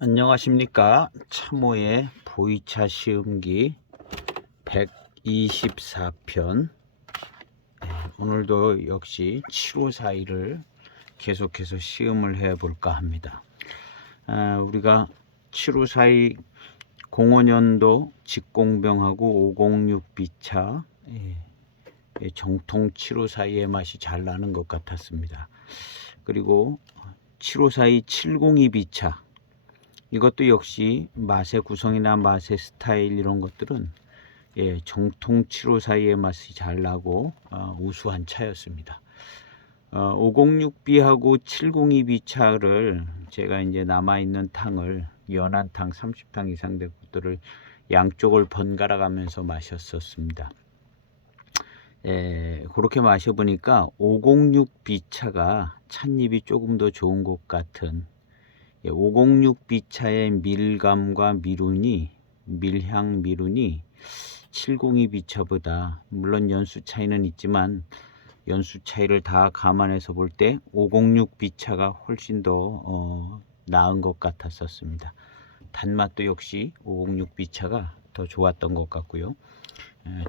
안녕하십니까. 참호의 보이차 시음기 124편. 오늘도 역시 7542를 계속해서 시음을 해 볼까 합니다. 우리가 7542 05년도 직공병하고 506비차 정통 7542의 맛이 잘 나는 것 같았습니다. 그리고 7542 702비차, 이것도 역시 맛의 구성이나 맛의 스타일 이런 것들은 정통 7542의 맛이 잘 나고 우수한 차였습니다. 506B하고 702B 차를 제가 이제 남아있는 탕을 연한 탕 30탕 이상 된 것들을 양쪽을 번갈아 가면서 마셨었습니다. 그렇게 마셔보니까 506B 차가 찻잎이 조금 더 좋은 것 같은, 506비차의 밀감과 밀향 미룬이 702비차보다, 물론 연수 차이는 있지만 연수 차이를 다 감안해서 볼 때 506비차가 훨씬 더 나은 것 같았었습니다. 단맛도 역시 506비차가 더 좋았던 것 같고요.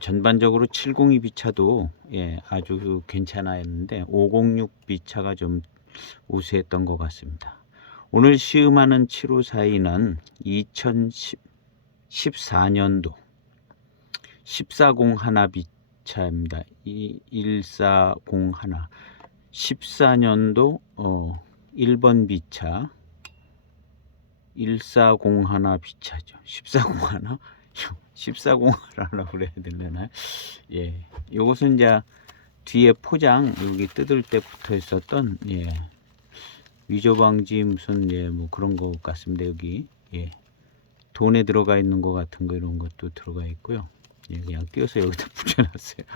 전반적으로 702비차도 아주 괜찮았는데 506비차가 좀 우세했던 것 같습니다. 오늘 시음하는 7542는 2014년도 1401비차입니다. 1401 14년도 1번 비차 1401 비차죠. 1401 1401라고 그래야 되려나? 요것은 이제 뒤에 포장 여기 뜯을 때 붙어 있었던 위조 방지 무슨 뭐 그런 것 같습니다. 여기 돈에 들어가 있는 것 같은 거 이런 것도 들어가 있고요. 그냥 띄어서 여기다 붙여놨어요.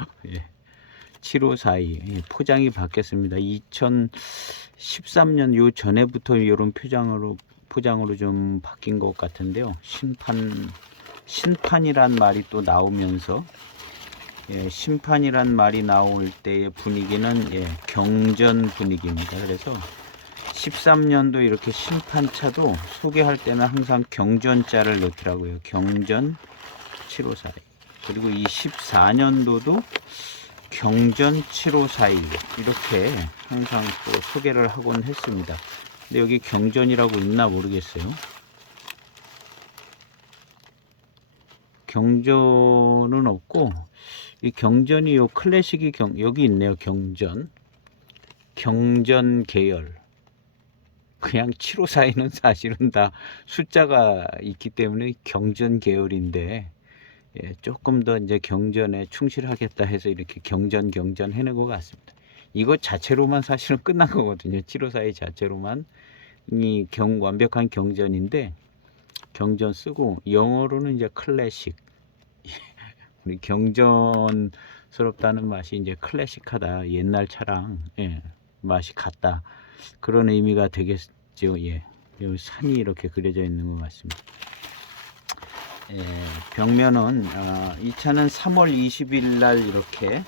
7542 포장이 바뀌었습니다. 2013년 요 전에부터 이런 포장으로 좀 바뀐 것 같은데요. 신판이란 말이 또 나오면서 심판이란 말이 나올 때의 분위기는 경전 분위기입니다. 그래서 13년도 이렇게 심판차도 소개할 때는 항상 경전자를 넣더라고요. 경전 7542. 그리고 이 14년도도 경전 7542 이렇게 항상 또 소개를 하곤 했습니다. 근데 여기 경전이라고 있나 모르겠어요. 경전은 없고, 이 경전이 요 클래식이 여기 있네요. 경전 계열. 그냥 7542는 사실은 다 숫자가 있기 때문에 경전 계열인데, 조금 더 이제 경전에 충실하겠다 해서 이렇게 경전 해놓은 것 같습니다. 이것 자체로만 사실은 끝난 거거든요. 7542 자체로만 완벽한 경전인데, 경전 쓰고 영어로는 이제 클래식. 우리 경전스럽다는 맛이 이제 클래식하다, 옛날 차랑 맛이 같다, 그런 의미가 되겠죠. 여기 산이 이렇게 그려져 있는 것 같습니다. 벽면은 이 차는 3월 20일 날 이렇게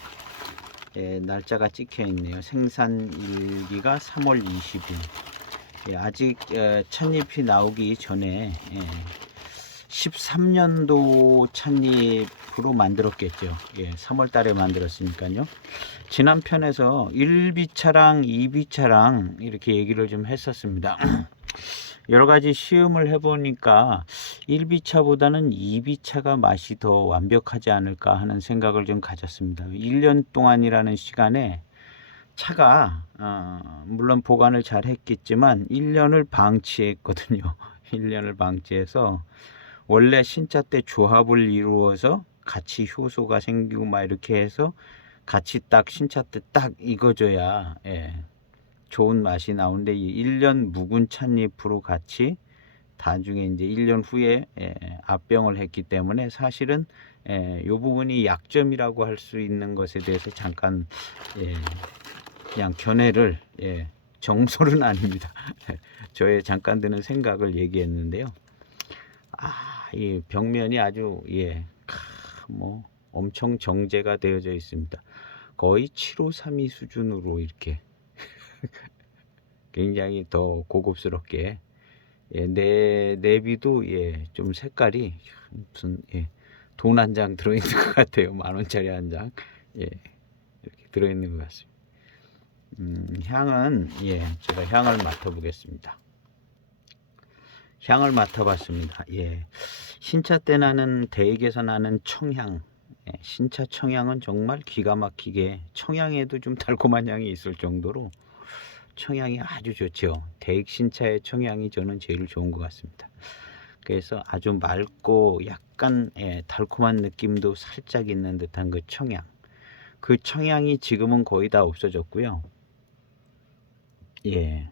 날짜가 찍혀 있네요. 생산일기가 3월 20일. 아직 찻잎이 나오기 전에 13년도 찻잎으로 만들었겠죠. 3월 달에 만들었으니까요. 지난 편에서 1비차랑 2비차랑 이렇게 얘기를 좀 했었습니다. 여러 가지 시음을 해보니까 1비차보다는 2비차가 맛이 더 완벽하지 않을까 하는 생각을 좀 가졌습니다. 1년 동안이라는 시간에 차가 물론 보관을 잘 했겠지만 1년을 방치했거든요. 1년을 방치해서 원래 신차 때 조합을 이루어서 같이 효소가 생기고 막 이렇게 해서 같이 딱 신차 때 딱 익어줘야 좋은 맛이 나오는데, 이 1년 묵은 찻잎으로 같이 나중에 이제 1년 후에 압병을 했기 때문에 사실은 이 부분이 약점이라고 할 수 있는 것에 대해서 잠깐 그냥 견해를, 정설은 아닙니다. 저의 잠깐 드는 생각을 얘기했는데요. 이 벽면이 아주 뭐 엄청 정제가 되어져 있습니다. 거의 7532 수준으로 이렇게 굉장히 더 고급스럽게 예, 내비도 예, 좀 색깔이 무슨 예, 돈 한 장 들어있는 것 같아요. 10,000원짜리 한 장. 예, 이렇게 들어있는 것 같습니다. 향은 예, 제가 향을 맡아보겠습니다. 향을 맡아봤습니다. 예, 신차 때 나는 대액에서 나는 청향. 예, 신차 청향은 정말 기가 막히게 청향에도 좀 달콤한 향이 있을 정도로 청향이 아주 좋죠. 대액 신차의 청향이 저는 제일 좋은 것 같습니다. 그래서 아주 맑고 약간 예, 달콤한 느낌도 살짝 있는 듯한 그 청향. 그 청향이 지금은 거의 다 없어졌고요. 예,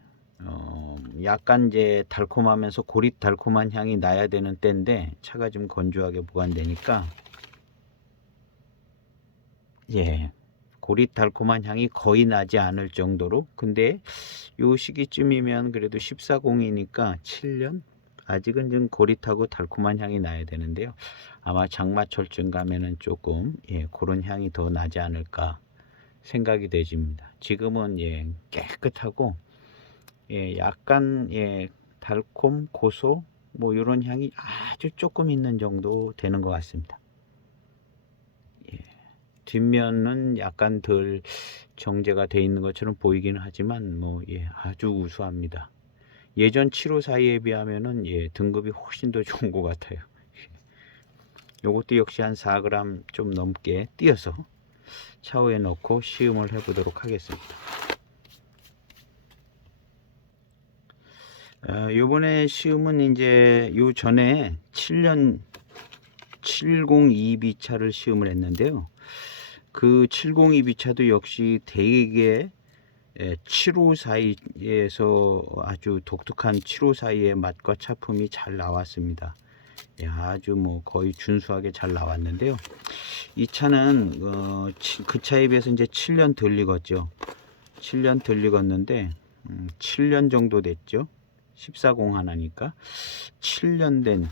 약간 이제 달콤하면서 고릿 달콤한 향이 나야 되는 때인데 차가 좀 건조하게 보관되니까 예, 고릿 달콤한 향이 거의 나지 않을 정도로. 근데 요 시기쯤이면 그래도 14공이니까 7년 아직은 좀 고릿하고 달콤한 향이 나야 되는데요. 아마 장마철쯤 가면은 조금 예, 그런 향이 더 나지 않을까 생각이 되집니다. 지금은 예, 깨끗하고 예, 약간 예, 달콤 고소 뭐 이런 향이 아주 조금 있는 정도 되는 것 같습니다. 예, 뒷면은 약간 덜 정제가 돼 있는 것처럼 보이기는 하지만 뭐 예, 아주 우수합니다. 예전 754에 비하면은 예, 등급이 훨씬 더 좋은 것 같아요. 요것도 역시 한 4g 좀 넘게 띄어서 차후에 넣고 시음을 해 보도록 하겠습니다. 요번에 시음은 이제 요 전에 7년 702B 차를 시음을 했는데요. 그 702B 차도 역시 대개 754에서 아주 독특한 754의 맛과 차품이 잘 나왔습니다. 아주 뭐 거의 준수하게 잘 나왔는데요. 이 차는 그 차에 비해서 이제 7년 덜 익었죠. 7년 덜 익었는데 7년 정도 됐죠. 14공 하나니까 7년 된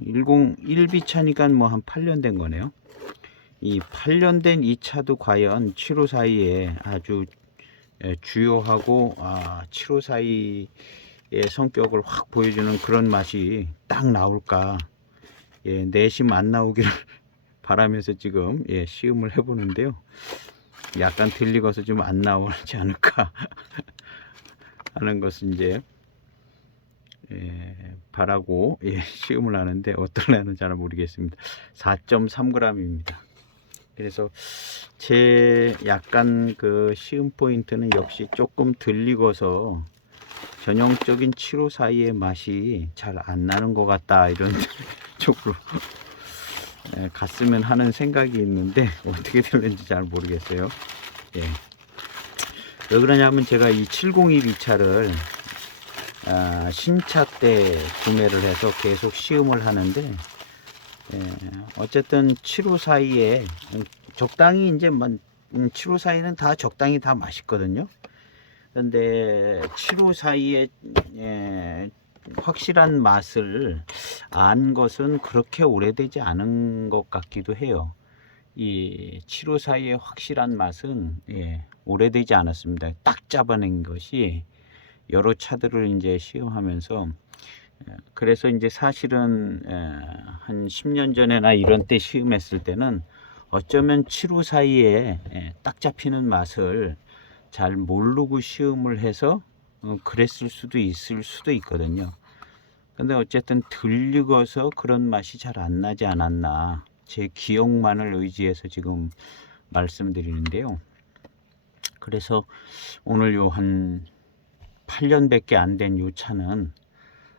1B 차니까 뭐 한 8년 된 거네요. 이 8년 된 이 차도 과연 754에 아주 주요하고 754의 성격을 확 보여주는 그런 맛이 딱 나올까 예, 내심 안 나오기를 바라면서 지금 예, 시음을 해보는데요. 약간 들리고서 좀 안 나오지 않을까 하는 것은 이제 예, 바라고 예, 시음을 하는데 어떨려나 잘 모르겠습니다. 4.3g입니다. 그래서 제 약간 그 시음 포인트는 역시 조금 들리고서 전형적인 754의 맛이 잘 안 나는 것 같다 이런 쪽으로 갔으면 하는 생각이 있는데 어떻게 될는지 잘 모르겠어요. 예. 왜 그러냐면 제가 이 702B 차를 신차 때 구매를 해서 계속 시음을 하는데 어쨌든 754에 적당히 이제 754에는 다 적당히 다 맛있거든요. 근데 754의 확실한 맛을 안 것은 그렇게 오래되지 않은 것 같기도 해요. 이 754의 확실한 맛은 오래되지 않았습니다. 딱 잡아낸 것이 여러 차들을 이제 시음하면서 그래서 이제 사실은 한 10년 전에나 이런 때 시음했을 때는 어쩌면 754에 딱 잡히는 맛을 잘 모르고 시음을 해서 그랬을 수도 있을 수도 있거든요. 근데 어쨌든 덜 익어서 그런 맛이 잘 안 나지 않았나 제 기억만을 의지해서 지금 말씀드리는데요. 그래서 오늘 요 한 8년밖에 안 된 요 차는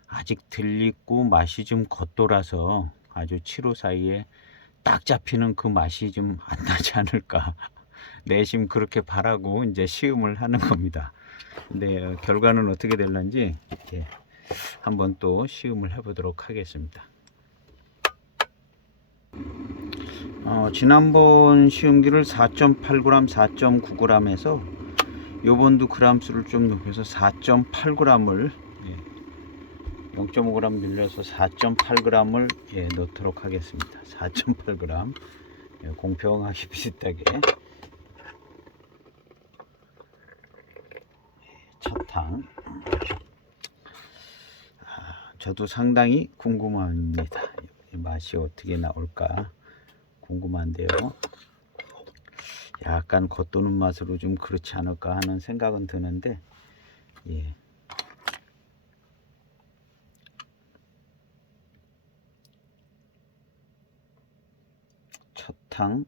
아직 덜 익고 맛이 좀 겉돌아서 아주 754에 딱 잡히는 그 맛이 좀 안 나지 않을까 내심 그렇게 바라고 이제 시음을 하는 겁니다. 근데 결과는 어떻게 될런지 한번 또 시음을 해보도록 하겠습니다. 지난번 시음기를 4.8g, 4.9g 해서 요번도 그람수를 좀 높여서 4.8g을 0.5g 늘려서 4.8g을 넣도록 하겠습니다. 4.8g 공평하게 비슷하게 첫탕 저도 상당히 궁금합니다. 맛이 어떻게 나올까 궁금한데요. 약간 겉도는 맛으로 좀 그렇지 않을까 하는 생각은 드는데, 예. 첫 탕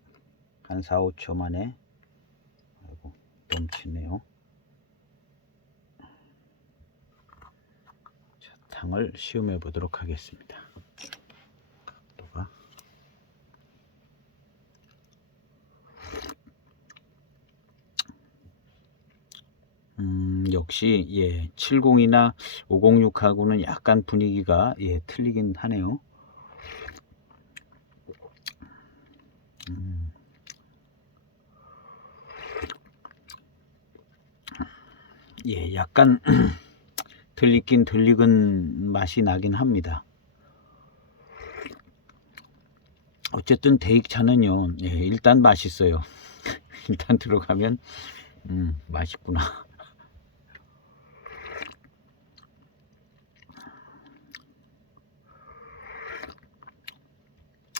한 4, 5초 만에 아이고, 넘치네요. 자, 탕을 시음해 보도록 하겠습니다. 역시 예 70이나 506하고는 약간 분위기가 예 틀리긴 하네요. 예 약간 들리긴 들리건 맛이 나긴 합니다. 어쨌든 대익차는요 예, 일단 맛있어요. 일단 들어가면 맛있구나.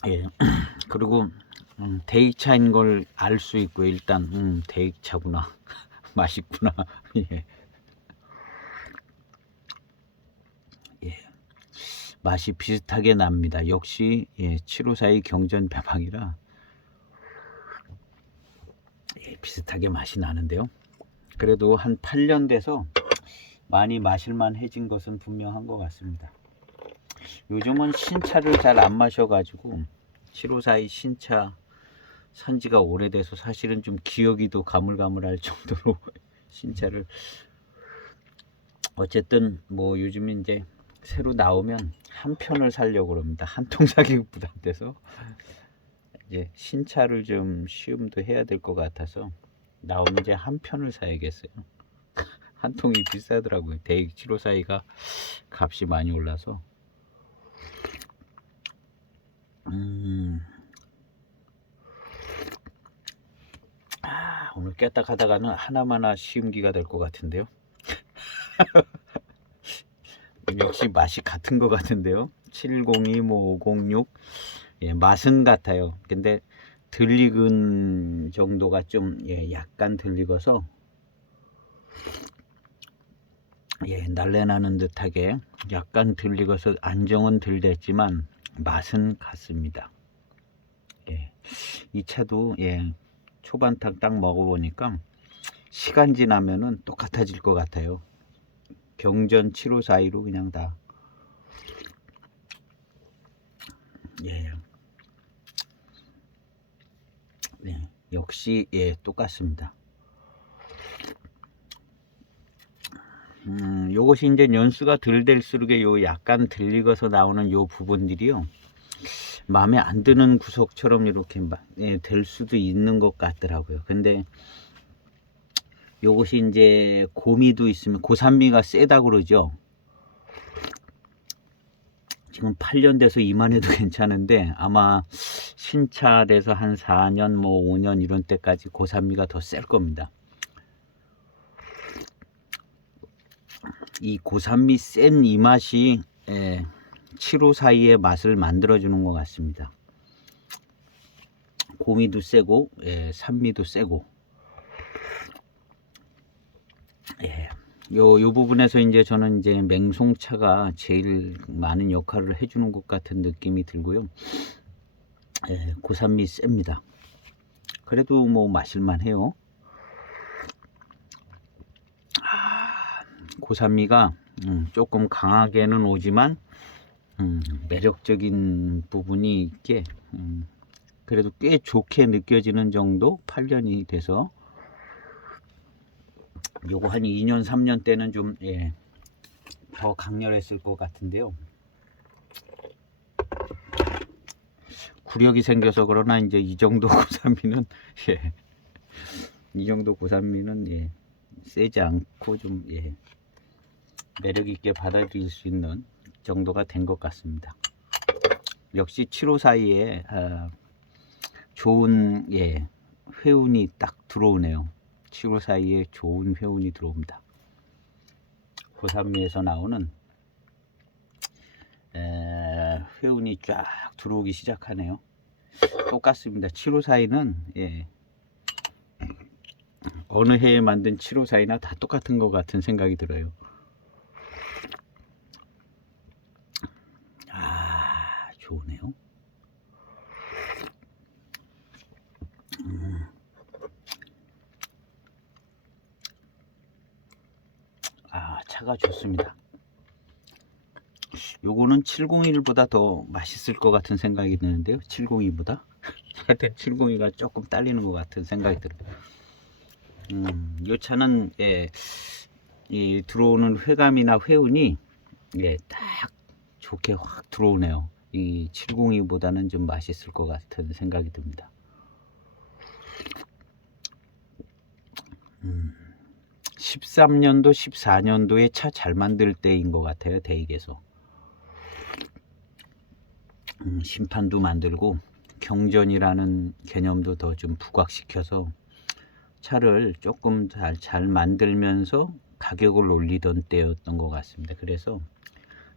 예 그리고 대익차인 걸 알 수 있고 일단 대익차구나. 맛있구나. 예. 예. 맛이 비슷하게 납니다. 역시 예, 754의 경전 배방이라 예, 비슷하게 맛이 나는데요. 그래도 한 8년 돼서 많이 마실만 해진 것은 분명한 것 같습니다. 요즘은 신차를 잘 안 마셔가지고 754의 신차 산지가 오래돼서 사실은 좀 기억이 더 가물가물할 정도로 신차를 어쨌든 뭐 요즘 이제 새로 나오면 한 편을 사려고 그럽니다. 한 통 사기 부담돼서 이제 신차를 좀 시음도 해야 될 것 같아서 나오면 이제 한 편을 사야겠어요. 한 통이 비싸더라고요. 대익 754가 값이 많이 올라서 오늘 깨딱 하다가는 하나마나 시음기가 될 것 같은데요. 역시 맛이 같은 것 같은데요. 702, 뭐 506 예, 맛은 같아요. 근데 들리근 정도가 좀 예, 약간 들리고서 예, 날래나는 듯하게 약간 들리고서 안정은 덜 됐지만 맛은 같습니다. 예, 이 차도 예, 초반탕 딱 먹어보니까 시간 지나면은 똑같아질 것 같아요. 경전 7542로 그냥 다 예. 네, 역시 예 똑같습니다. 요것이 이제 연수가 덜 될수록 요 약간 들리고서 나오는 요 부분들이요 마음에 안 드는 구석처럼 이렇게 예, 될 수도 있는 것 같더라고요. 근데 요것이 이제 고미도 있으면 고산미가 세다 그러죠. 지금 8년 돼서 이만해도 괜찮은데 아마 신차 돼서 한 4년 뭐 5년 이런 때까지 고산미가 더 셀 겁니다. 이 고산미 센 이 맛이 754의 맛을 만들어 주는 것 같습니다. 고미도 세고 산미도 세고 요 부분에서 이제 저는 이제 맹송차가 제일 많은 역할을 해주는 것 같은 느낌이 들고요. 고산미 셉니다. 그래도 뭐 마실만 해요. 고산미가 조금 강하게는 오지만 매력적인 부분이 있게 그래도 꽤 좋게 느껴지는 정도 8년이 돼서 요거 한 2년 3년 때는 좀 더 강렬했을 것 같은데요. 구력이 생겨서 그러나 이제 이 정도 고산미는 이 정도 고산미는 세지 않고 좀 매력 있게 받아들일 수 있는 정도가 된 것 같습니다. 역시 754에 좋은 회운이 딱 들어오네요. 754에 좋은 회운이 들어옵니다. 고산미에서 나오는 회운이 쫙 들어오기 시작하네요. 똑같습니다. 754는 예, 어느 해에 만든 754나 다 똑같은 것 같은 생각이 들어요. 아, 좋으네요. 아, 차가 좋습니다. 요거는 701보다 더 맛있을 것 같은 생각이 드는데요. 702보다. 하여튼 702가 조금 딸리는 것 같은 생각이 들어요. 요 차는 예, 이 들어오는 회감이나 회운이 예, 딱 좋게 확 들어오네요. 이 702보다는 좀 맛있을 것 같은 생각이 듭니다. 13년도, 14년도에 차 잘 만들 때인 것 같아요. 대익에서. 심판도 만들고 경전이라는 개념도 더 좀 부각시켜서 차를 조금 잘 만들면서 가격을 올리던 때였던 것 같습니다. 그래서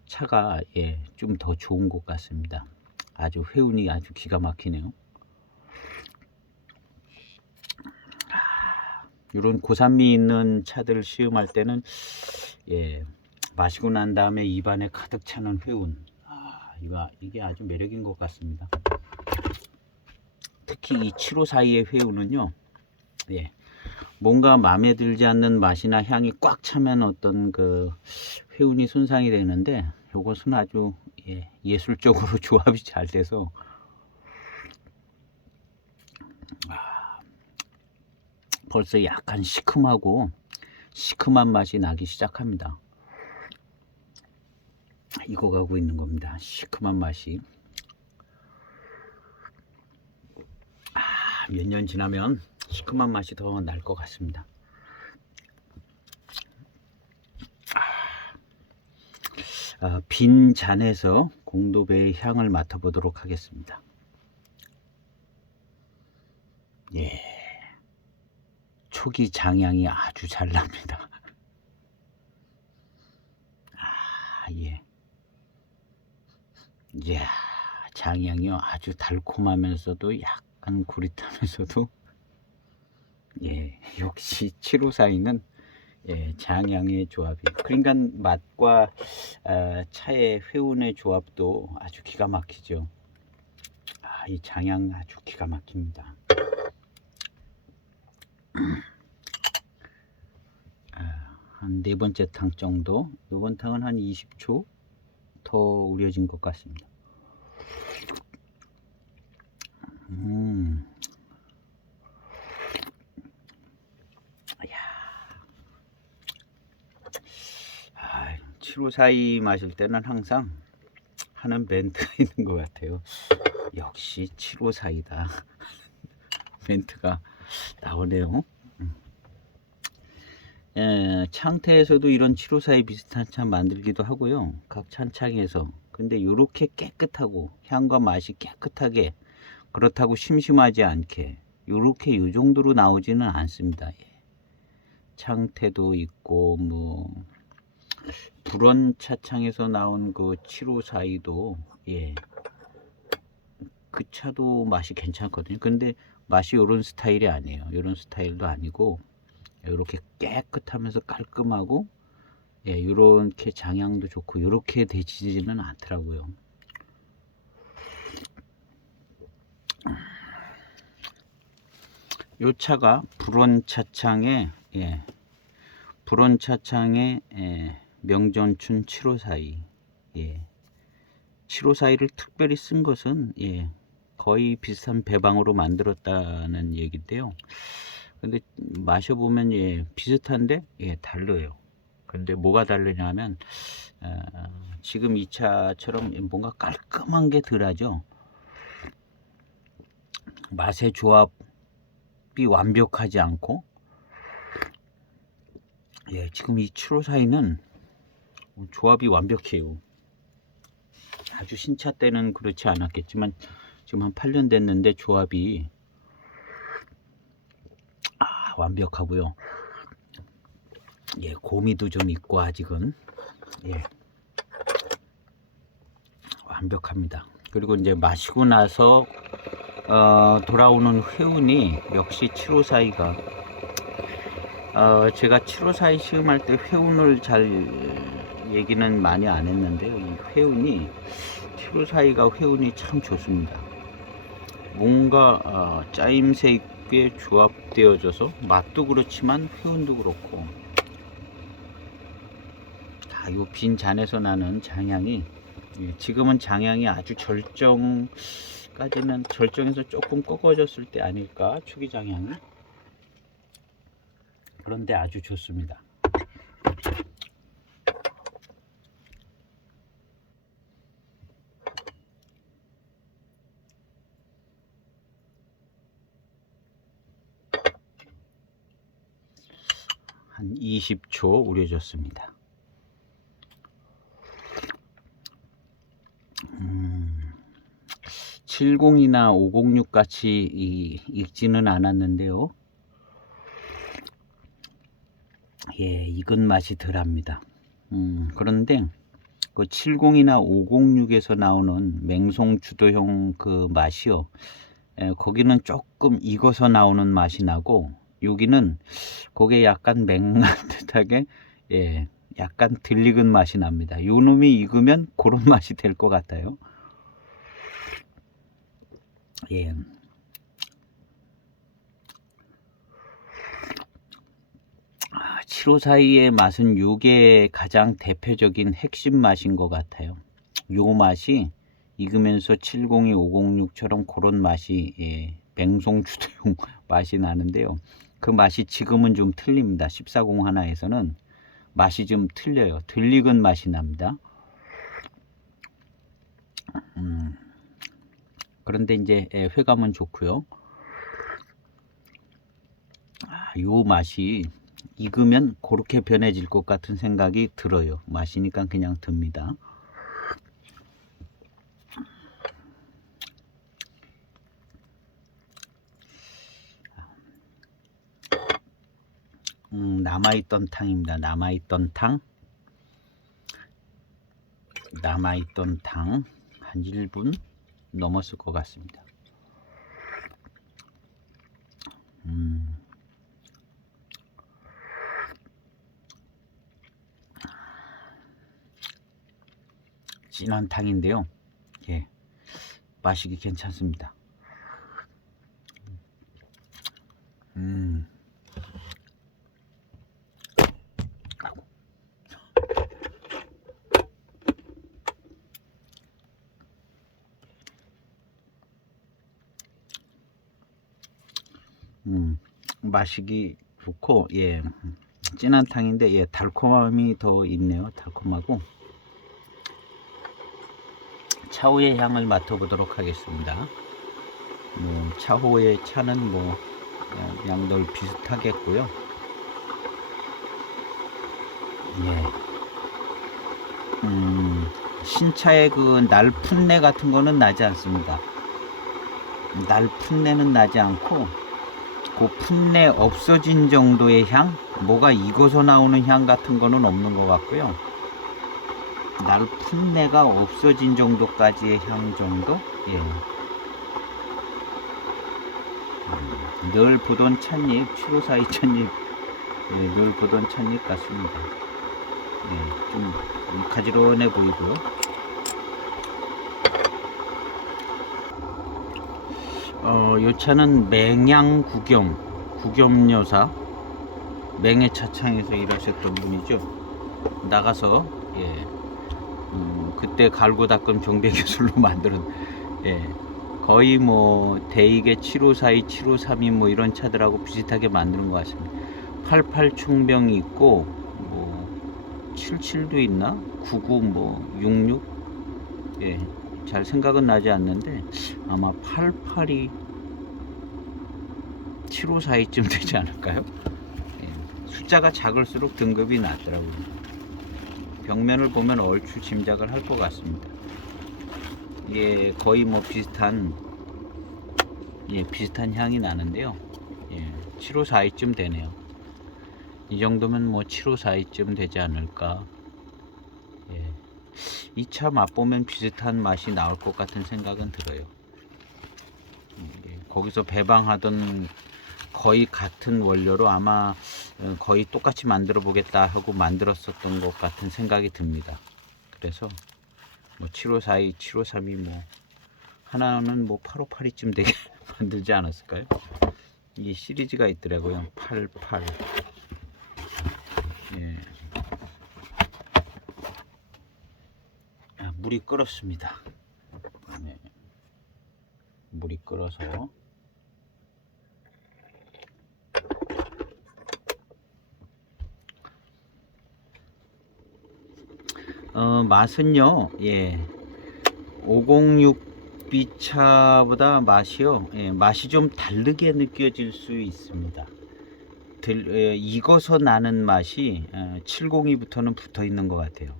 차가 예, 좀 더 좋은 것 같습니다. 아주 회운이 아주 기가 막히네요. 이런 고산미 있는 차들 시음할 때는 예, 마시고 난 다음에 입안에 가득 차는 회운, 이게 아주 매력인 것 같습니다. 특히 이 754의 회운은요, 예, 뭔가 마음에 들지 않는 맛이나 향이 꽉 차면 어떤 그 회운이 손상이 되는데, 요것은 아주 예, 예술적으로 조합이 잘 돼서 벌써 약간 시큼한 맛이 나기 시작합니다. 익어가고 있는 겁니다. 시큼한 맛이. 몇 년 지나면 시큼한 맛이 더 날 것 같습니다. 빈 잔에서 공도배의 향을 맡아보도록 하겠습니다. 예, 초기 장향이 아주 잘 납니다. 예, 이야, 장향이요 아주 달콤하면서도 약간 구릿하면서도 예, 역시 754는 예, 장향의 조합이, 그러니까 맛과 차의 회운의 조합도 아주 기가 막히죠. 이 장향 아주 기가 막힙니다. 한 네 번째 탕 정도, 이번 탕은 한 20초 더 우려진 것 같습니다. 야, 754이 마실 때는 항상 하는 멘트가 있는 것 같아요. 역시 754이다. 멘트가 나오네요. 예, 창태에서도 이런 754에 비슷한 차 만들기도 하고요. 각 찬창에서. 근데 이렇게 깨끗하고 향과 맛이 깨끗하게, 그렇다고 심심하지 않게 이렇게 이 정도로 나오지는 않습니다. 예. 창태도 있고 뭐 불원 차창에서 나온 그 754도 예, 그 차도 맛이 괜찮거든요. 근데 맛이 이런 스타일이 아니에요. 이런 스타일도 아니고 이렇게 깨끗하면서 깔끔하고 예, 이렇게 장향도 좋고 이렇게 되지는 않더라고요. 이 차가 불원 차창에 예, 불원 차창에 예, 명전춘 754이 예, 754를 특별히 쓴 것은 예, 거의 비슷한 배방으로 만들었다는 얘기인데요. 근데 마셔보면 예, 비슷한데 예, 달라요. 근데 뭐가 다르냐면 지금 이 차처럼 뭔가 깔끔한 게 덜하죠. 맛의 조합이 완벽하지 않고 예, 지금 이 754는 조합이 완벽해요. 아주 신차 때는 그렇지 않았겠지만 지금 한 8년 됐는데 조합이 완벽하고요. 예, 고미도 좀 있고 아직은 예. 와, 완벽합니다. 그리고 이제 마시고 나서 돌아오는 회운이 역시 754가 제가 754 시음할 때 회운을 잘 얘기는 많이 안 했는데요. 이 회운이 754가 회운이 참 좋습니다. 뭔가 짜임새 있게 조합되어져서 맛도 그렇지만 회운도 그렇고 다 요 빈 잔에서 나는 장향이 지금은 장향이 아주 절정에서 조금 꺾어졌을 때 아닐까, 초기 장향이. 그런데 아주 좋습니다. 한 20초 우려졌습니다. 70이나 506 같이 익지는 않았는데요. 예, 익은 맛이 덜합니다. 그런데 그 70이나 506에서 나오는 맹송 주도형 그 맛이요. 거기는 조금 익어서 나오는 맛이 나고, 여기는 거기에 약간 맹한 듯하게 약간 덜 익은 맛이 납니다. 요 놈이 익으면 그런 맛이 될 것 같아요. 예. 아, 754의 맛은 요게 가장 대표적인 핵심 맛인 것 같아요. 요 맛이 익으면서 702, 506처럼 그런 맛이 맹송주도용 맛이 나는데요. 그 맛이 지금은 좀 틀립니다. 1401 하나에서는 맛이 좀 틀려요. 덜 익은 맛이 납니다. 그런데 이제 회감은 좋고요. 요 맛이 익으면 그렇게 변해질 것 같은 생각이 들어요. 마시니까 그냥 듭니다. 남아있던 탕입니다. 남아있던 탕 한 1분 넘었을 것 같습니다. 진한 탕인데요. 예, 마시기 괜찮습니다. 마시기 좋고, 예, 진한 탕인데 달콤함이 더 있네요. 달콤하고. 차후의 향을 맡아보도록 하겠습니다. 차후의 차는 그냥 늘 비슷하겠고요. 예. 신차의 그 날 풋내 같은 거는 나지 않습니다. 날 풋내는 나지 않고, 그 풋내 없어진 정도의 향, 뭐가 익어서 나오는 향 같은 거는 없는 것 같고요. 날 풋내가 없어진 정도까지의 향 정도? 예. 늘 보던 찻잎, 754 찻잎, 늘 보던 찻잎 같습니다. 좀 가지런해 보이고요. 요 차는 맹양 구겸여사 맹해 차창에서 일하셨던 분이죠. 나가서 그때 갈고 닦은 정배기술로 만드는 거의 대익의 7542, 7532 이런 차들하고 비슷하게 만드는 것 같습니다. 88 충병이 있고 77도 있나? 99 66 잘 생각은 나지 않는데 아마 88이 7542쯤 되지 않을까요? 숫자가 작을수록 등급이 낮더라고요. 벽면을 보면 얼추 짐작을 할 것 같습니다. 이게 거의 비슷한 향이 나는데요. 7542쯤 되네요. 이 정도면 7542쯤 되지 않을까. 이 차 맛보면 비슷한 맛이 나올 것 같은 생각은 들어요. 거기서 배방하던 거의 같은 원료로 아마 거의 똑같이 만들어 보겠다 하고 만들었었던 것 같은 생각이 듭니다. 그래서 뭐 7542, 7532 뭐 하나는 뭐 8582쯤 되게 만들지 않았을까요? 이 시리즈가 있더라고요. 88. 예. 물이 끓었습니다. 네. 물이 끓어서 맛은요, 예, 506B차보다 맛이요, 예, 맛이 좀 다르게 느껴질 수 있습니다. 익어서 나는 맛이 702부터는 붙어 있는 것 같아요.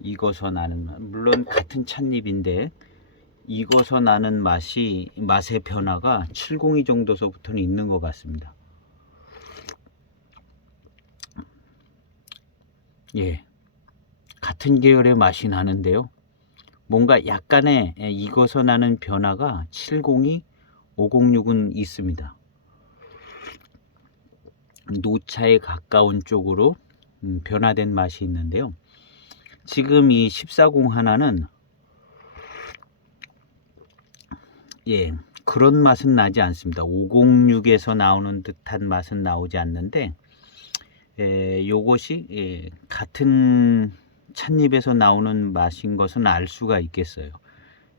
익어서 나는 맛. 물론 같은 찻잎인데 익어서 나는 맛의 변화가 702 정도서부터는 있는 것 같습니다. 예, 같은 계열의 맛이 나는데요, 뭔가 약간의 익어서 나는 변화가 702, 506은 있습니다. 노차에 가까운 쪽으로 변화된 맛이 있는데요, 지금 이 1401 하나는 예, 그런 맛은 나지 않습니다. 506에서 나오는 듯한 맛은 나오지 않는데, 요것이 같은 찻잎에서 나오는 맛인 것은 알 수가 있겠어요.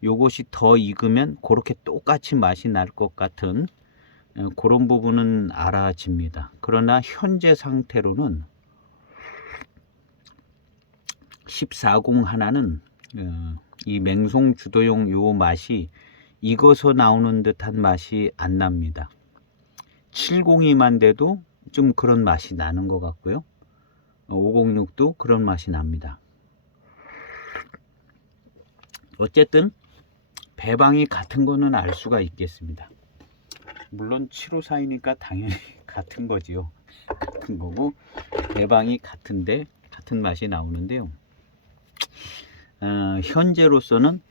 요것이 더 익으면 그렇게 똑같이 맛이 날 것 같은 그런 부분은 알아집니다. 그러나 현재 상태로는 1401 하나는 이 맹송 주도용 요 맛이 익어서 나오는 듯한 맛이 안 납니다. 702만 돼도 좀 그런 맛이 나는 것 같고요, 506도 그런 맛이 납니다. 어쨌든 배방이 같은 거는 알 수가 있겠습니다. 물론 7542니까 당연히 같은 거지요. 같은 거고 배방이 같은데 같은 맛이 나오는데요, 현재로서는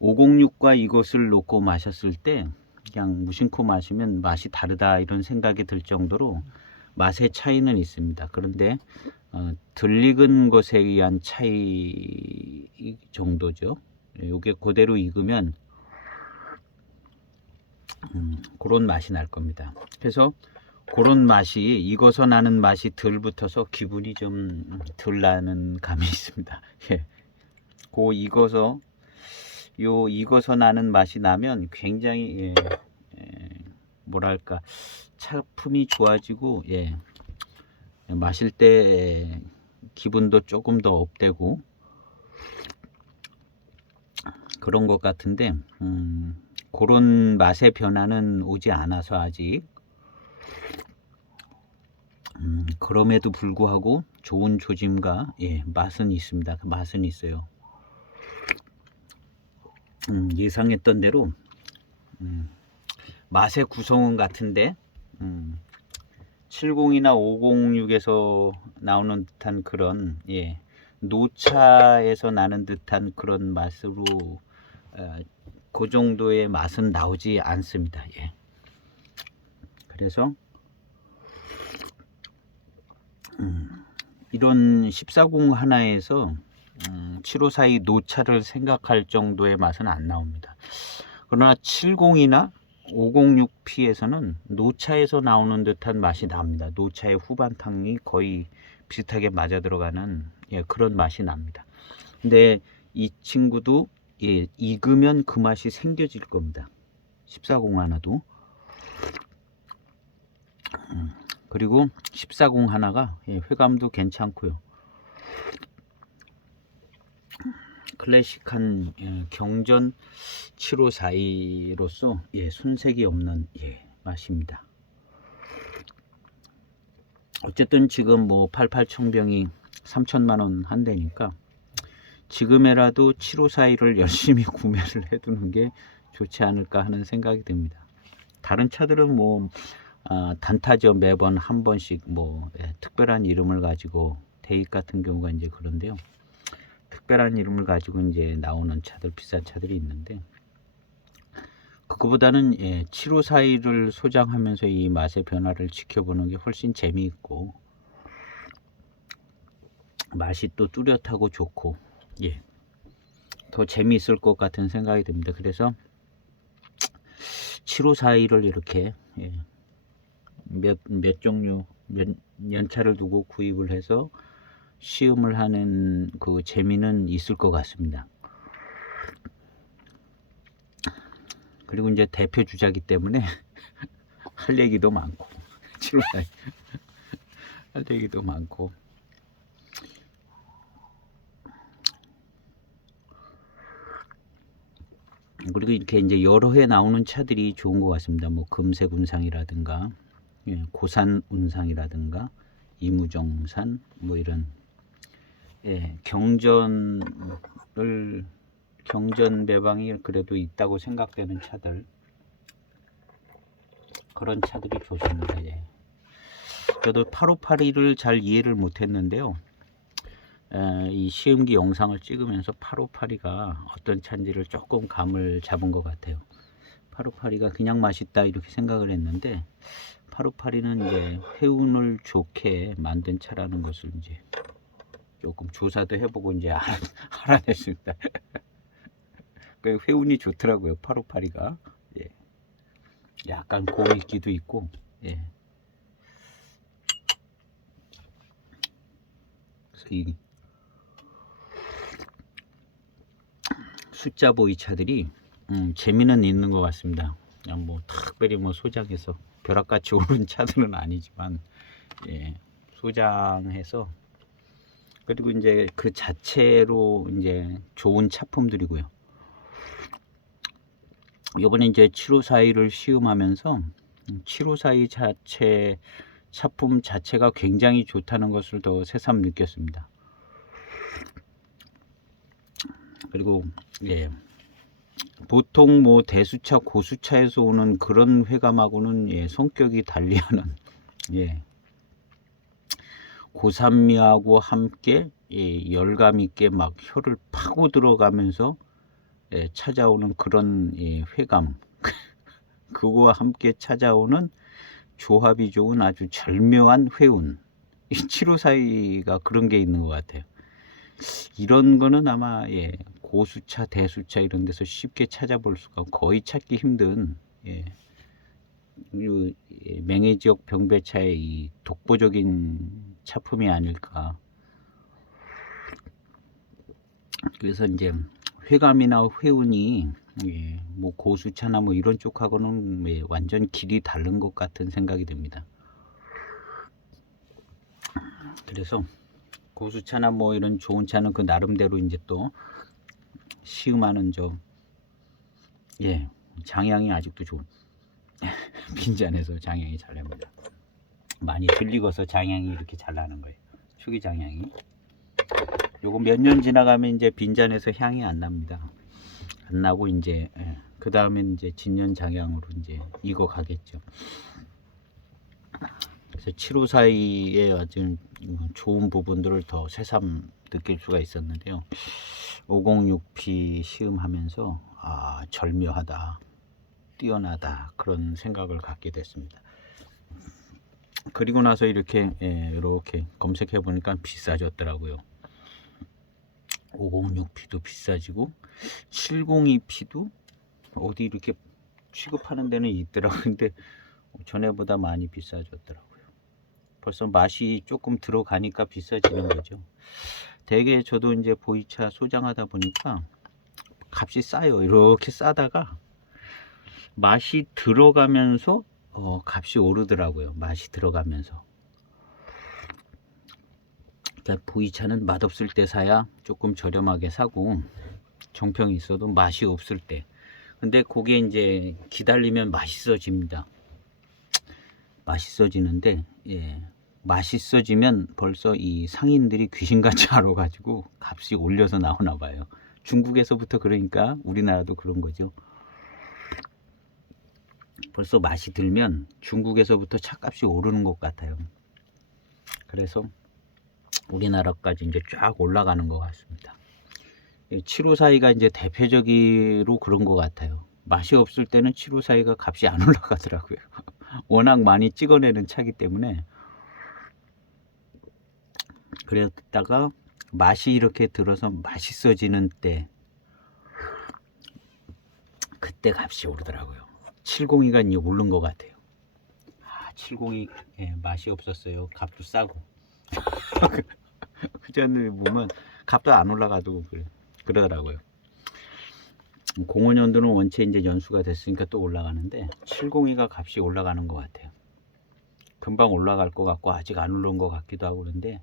506과 이것을 놓고 마셨을 때 그냥 무심코 마시면 맛이 다르다 이런 생각이 들 정도로 맛의 차이는 있습니다. 그런데 덜 익은 것에 의한 차이 정도죠. 요게 그대로 익으면 그런 맛이 날 겁니다. 그래서 그런 맛이 익어서 나는 맛이 덜 붙어서 기분이 좀 덜 나는 감이 있습니다. 예. 익어서 나는 맛이 나면 굉장히 뭐랄까 차품이 좋아지고, 예, 마실 때 기분도 조금 더 업되고 그런 것 같은데, 그런 맛의 변화는 오지 않아서 아직, 그럼에도 불구하고 좋은 조짐과 맛은 있습니다. 맛은 있어요. 예상했던 대로 맛의 구성은 같은데 70이나 506에서 나오는 듯한 그런 노차에서 나는 듯한 그런 맛으로 그 정도의 맛은 나오지 않습니다. 예. 그래서 이런 1401 하나에서 7542 노차를 생각할 정도의 맛은 안 나옵니다. 그러나 70이나 506P에서는 노차에서 나오는 듯한 맛이 납니다. 노차의 후반탕이 거의 비슷하게 맞아 들어가는 그런 맛이 납니다. 근데 이 친구도 익으면 그 맛이 생겨질 겁니다. 1401 하나도. 그리고 1401 하나가 회감도 괜찮고요. 클래식한 경전 7542로서 손색이 없는 맛입니다. 어쨌든 지금 뭐 88청병이 3천만원 한대니까 지금에라도 7542를 열심히 구매를 해두는 게 좋지 않을까 하는 생각이 듭니다. 다른 차들은 뭐 단타죠. 매번 한 번씩 뭐 특별한 이름을 가지고 대입 같은 경우가 이제 그런데요, 특별한 이름을 가지고 이제 나오는 차들, 비싼 차들이 있는데, 그거보다는 7541을 소장하면서 이 맛의 변화를 지켜보는 게 훨씬 재미있고, 맛이 또 뚜렷하고 좋고, 더 재미있을 것 같은 생각이 듭니다. 그래서 7541을 이렇게 몇 종류, 몇 연차를 두고 구입을 해서 시음을 하는 그 재미는 있을 것 같습니다. 그리고 이제 대표 주자기 때문에 할 얘기도 많고, 7541 할 얘기도 많고, 그리고 이렇게 이제 여러 해 나오는 차들이 좋은 것 같습니다. 뭐 금색 운상이라든가, 고산 운상이라든가, 이무정산, 뭐 이런 경전 배방이 그래도 있다고 생각되는 차들, 그런 차들이 좋습니다. 저도 8581을 잘 이해를 못했는데요. 이 시음기 영상을 찍으면서 8582가 어떤 차인지를 조금 감을 잡은 것 같아요. 8582가 그냥 맛있다 이렇게 생각을 했는데, 8582는 이제 회운을 좋게 만든 차라는 것을 이제 조금 조사도 해보고 이제 알아냈습니다. 그 회운이 좋더라고요, 8582가. 약간 고익기도 있고, 그래서 이 숫자 보이 차들이 재미는 있는 것 같습니다. 그냥 뭐 특별히 뭐 소장해서 벼락같이 오른 차들은 아니지만, 소장해서, 그리고 이제 그 자체로 이제 좋은 차품들이고요. 이번에 이제 7541을 시음하면서 7542 자체 차품 자체가 굉장히 좋다는 것을 더 새삼 느꼈습니다. 그리고 보통 뭐 대수차, 고수차에서 오는 그런 회감하고는 성격이 달리하는 고산미하고 함께 열감 있게 막 혀를 파고 들어가면서 찾아오는 그런 회감, 그거와 함께 찾아오는 조합이 좋은 아주 절묘한 회운, 이 7542가 그런 게 있는 것 같아요. 이런 거는 아마 고수차, 대수차 이런 데서 쉽게 찾아볼 수가, 거의 찾기 힘든 맹해지역 병배차의 이 독보적인 차품이 아닐까. 그래서 이제 회감이나 회운이 뭐 고수차나 뭐 이런 쪽하고는 완전 길이 다른 것 같은 생각이 듭니다. 그래서 고수차나 뭐 이런 좋은 차는 그 나름대로 이제 또 시음하는 장향이 아직도 좋은 빈잔에서 장향이 잘 납니다. 많이 들리고서 장향이 이렇게 잘 나는 거예요. 초기 장향이. 요거 몇 년 지나가면 이제 빈잔에서 향이 안 납니다. 안 나고 이제 그 다음엔 이제 진년 장향으로 이제 익어 가겠죠. 그래서 7542의 아주 좋은 부분들을 더 새삼 느낄 수가 있었는데요. 506P 시음하면서 절묘하다, 뛰어나다, 그런 생각을 갖게 됐습니다. 그리고 나서 이렇게 검색해 보니까 비싸졌더라고요. 506P도 비싸지고 702P도 어디 이렇게 취급하는 데는 있더라고요. 근데 전에보다 많이 비싸졌더라고요. 벌써 맛이 조금 들어가니까 비싸지는 거죠. 대개 저도 이제 보이차 소장하다 보니까 값이 싸요. 이렇게 싸다가 맛이 들어가면서 값이 오르더라고요. 맛이 들어가면서. 그러니까 보이차는 맛없을 때 사야 조금 저렴하게 사고, 정평이 있어도 맛이 없을 때. 근데 그게 이제 기다리면 맛있어집니다. 맛있어지는데 맛있어지면 벌써 이 상인들이 귀신같이 알아가지고 값이 올려서 나오나 봐요. 중국에서부터 그러니까 우리나라도 그런 거죠. 벌써 맛이 들면 중국에서부터 차값이 오르는 것 같아요. 그래서 우리나라까지 이제 쫙 올라가는 것 같습니다. 754가 이제 대표적으로 그런 것 같아요. 맛이 없을 때는 754가 값이 안 올라가더라고요. 워낙 많이 찍어내는 차기 때문에. 그랬다가 맛이 이렇게 들어서 맛있어지는 때, 그때 값이 오르더라고요. 702가 이제 오른 것 같아요. 702 맛이 없었어요. 값도 싸고. 그 전에 보면 값도 안 올라가도 그러더라고요. 05년도는 원체 이제 연수가 됐으니까 또 올라가는데 702가 값이 올라가는 것 같아요. 금방 올라갈 것 같고 아직 안 오른 것 같기도 하고 그런데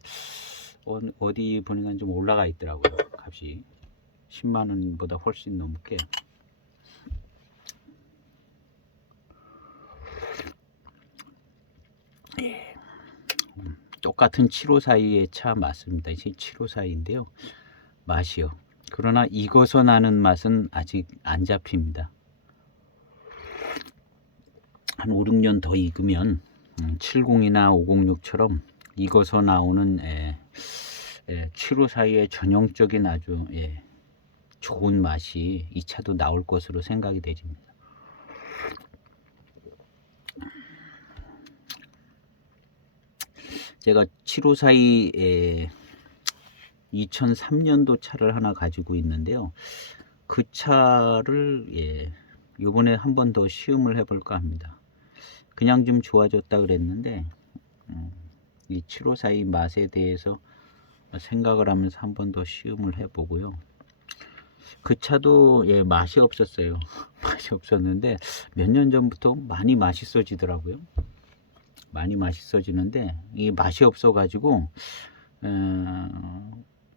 어디 보니까 좀 올라가 있더라고요. 값이 10만 원보다 훨씬 넘게. 똑같은 754의 차 맞습니다. 이제 754인데요. 맛이요. 그러나 익어서 나는 맛은 아직 안 잡힙니다. 한 5, 6년 더 익으면 70이나 506처럼 익어서 나오는 754의 전형적인 아주 좋은 맛이 이 차도 나올 것으로 생각이 되집니다. 제가 7542 2003년도 차를 하나 가지고 있는데요. 그 차를 요번에 한 번 더 시음을 해볼까 합니다. 그냥 좀 좋아졌다 그랬는데 이 7542 맛에 대해서 생각을 하면서 한 번 더 시음을 해보고요. 그 차도 맛이 없었어요. 맛이 없었는데 몇 년 전부터 많이 맛있어지더라고요. 많이 맛있어지는데 이 맛이 없어 가지고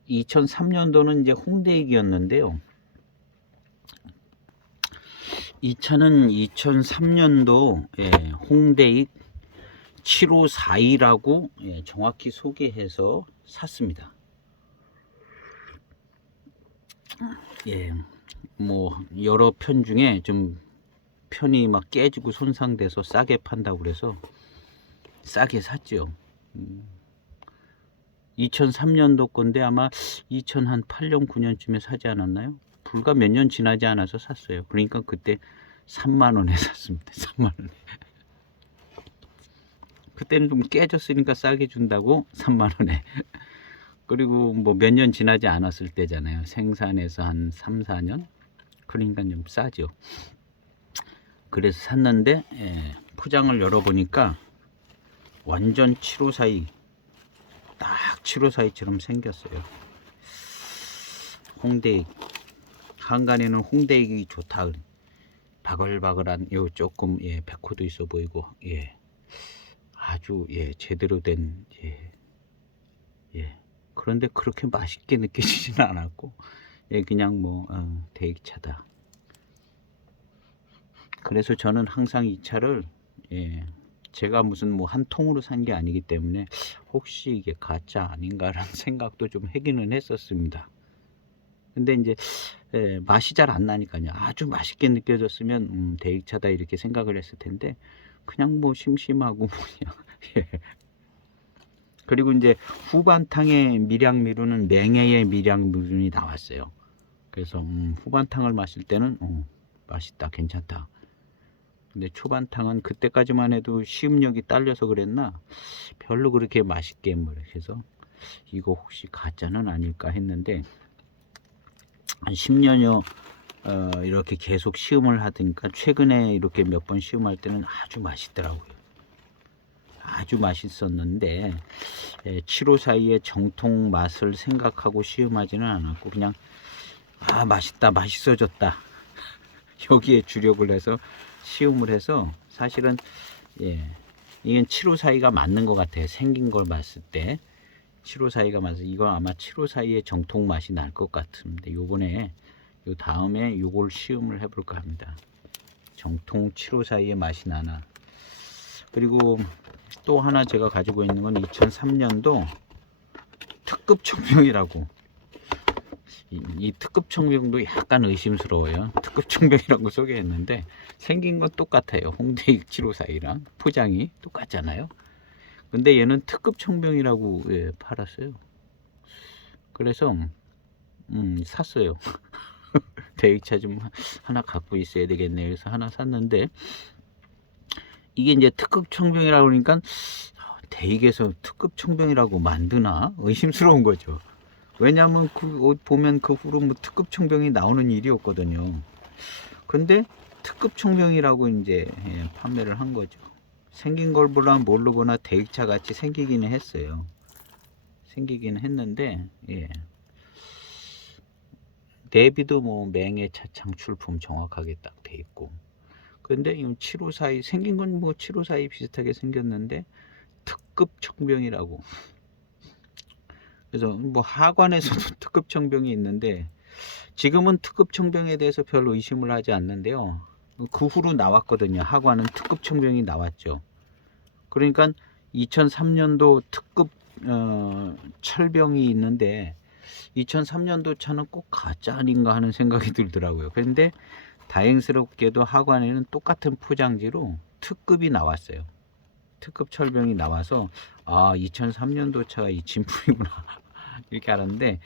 2003년도는 이제 홍대익이었는데요. 이 차는 2003년도 홍대익 7542라고 정확히 소개해서 샀습니다. 뭐 여러 편 중에 좀 편이 막 깨지고 손상돼서 싸게 판다고 그래서 싸게 샀죠. 2003년도 건데 아마 2008년 9년쯤에 사지 않았나요? 불과 몇 년 지나지 않아서 샀어요. 그러니까 그때 3만 원에 샀습니다. 3만 원에. 그때는 좀 깨졌으니까 싸게 준다고 3만 원에. 그리고 뭐 몇 년 지나지 않았을 때잖아요. 생산해서 한 3, 4년? 그러니까 좀 싸죠. 그래서 샀는데 포장을 열어보니까 완전 7542 딱 7542처럼 생겼어요. 홍대익 한간에는 홍대익이 좋다. 바글바글한 요 조금 백호도 있어 보이고 아주 제대로 된 그런데 그렇게 맛있게 느껴지지는 않았고 그냥 뭐 대익차다. 그래서 저는 항상 이 차를 제가 무슨 뭐 한 통으로 산 게 아니기 때문에 혹시 이게 가짜 아닌가라는 생각도 좀 하기는 했었습니다. 근데 이제 맛이 잘 안 나니까요. 아주 맛있게 느껴졌으면 대익차다 이렇게 생각을 했을 텐데 그냥 뭐 심심하고 뭐냐. 그리고 이제 후반탕의 밀양미루는 맹해의 밀양미룬이 나왔어요. 그래서 후반탕을 마실 때는 맛있다, 괜찮다. 근데 초반탕은 그때까지만 해도 시음력이 딸려서 그랬나 별로 그렇게 맛있게 뭐 해서 이거 혹시 가짜는 아닐까 했는데 한 10년여 이렇게 계속 시음을 하니까 최근에 이렇게 몇 번 시음할 때는 아주 맛있더라고요. 아주 맛있었는데 7542의 정통 맛을 생각하고 시음하지는 않았고 그냥 맛있다, 맛있어졌다 여기에 주력을 해서 시음을 해서 사실은 이건 7542가 맞는 것 같아요. 생긴 걸 봤을 때 7542가 맞아서 이거 아마 7542의 정통 맛이 날 것 같은데 요번에 요 다음에 요걸 시음을 해볼까 합니다. 정통 7542의 맛이 나나. 그리고 또 하나 제가 가지고 있는 건 2003년도 특급 청병이라고. 이 특급 청병도 약간 의심스러워요. 특급 청병이라고 소개했는데 생긴 건 똑같아요. 홍대익 7542랑 포장이 똑같잖아요. 근데 얘는 특급 청병이라고 팔았어요. 그래서 샀어요. 대익차 좀 하나 갖고 있어야 되겠네. 그래서 하나 샀는데 이게 이제 특급 청병이라고 그러니까 대익에서 특급 청병이라고 만드나 의심스러운 거죠. 왜냐하면 보면 그 후로 뭐 특급 청병이 나오는 일이었거든요. 근데 특급 청병이라고 이제 판매를 한 거죠. 생긴 걸 보나 모르거나 대익차 같이 생기기는 했어요. 생기긴 했는데 내비도 뭐 맹의 차창 출품 정확하게 딱 돼 있고. 근데 이 754이 생긴 건 뭐 754이 비슷하게 생겼는데 특급 청병이라고. 그래서 뭐 하관에서도 특급 청병이 있는데 지금은 특급 청병에 대해서 별 의심을 하지 않는데요. 그 후로 나왔거든요. 하관은 특급 청병이 나왔죠. 그러니까 2003년도 특급 철병이 있는데 2003년도 차는 꼭 가짜 아닌가 하는 생각이 들더라고요. 그런데 다행스럽게도 하관에는 똑같은 포장지로 특급이 나왔어요. 특급 철병이 나와서 2003년도 차가 이 진품이구나 이렇게 알았는데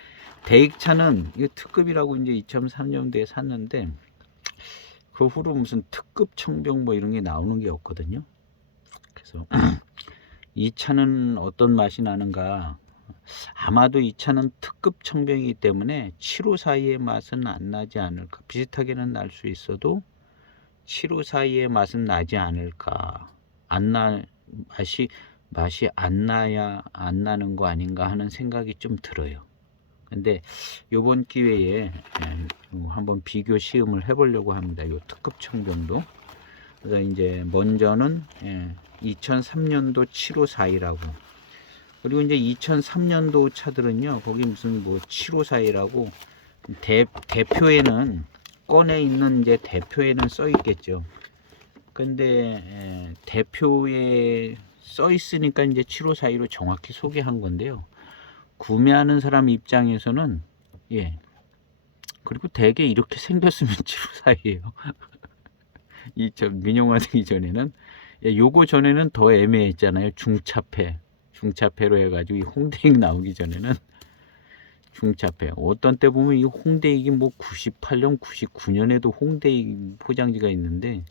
대익차는 이 특급이라고 이제 2003년도에 샀는데 그 후로 무슨 특급 청병 뭐 이런 게 나오는 게 없거든요. 그래서 이 차는 어떤 맛이 나는가? 아마도 이 차는 특급 청병이기 때문에 754의 맛은 안 나지 않을까. 비슷하게는 날 수 있어도 754의 맛은 나지 않을까. 맛이 안 나야 안 나는 거 아닌가 하는 생각이 좀 들어요. 근데 요번 기회에 한번 비교 시음을 해보려고 합니다. 요 특급 청병도. 그래서 이제 먼저는 2003년도 754이라고. 그리고 이제 2003년도 차들은요, 거기 무슨 뭐 754이라고 대표에는 꺼내 있는 이제 대표에는 써 있겠죠. 근데 대표에 써 있으니까 이제 754로 정확히 소개한 건데요. 구매하는 사람 입장에서는 그리고 대개 이렇게 생겼으면 754예요. 이 민영화되기 전에는 요거 전에는 더 애매했잖아요. 중차폐로 해가지고 이 홍대익 나오기 전에는 중차폐. 어떤 때 보면 이 홍대익이 뭐 98년, 99년에도 홍대익 포장지가 있는데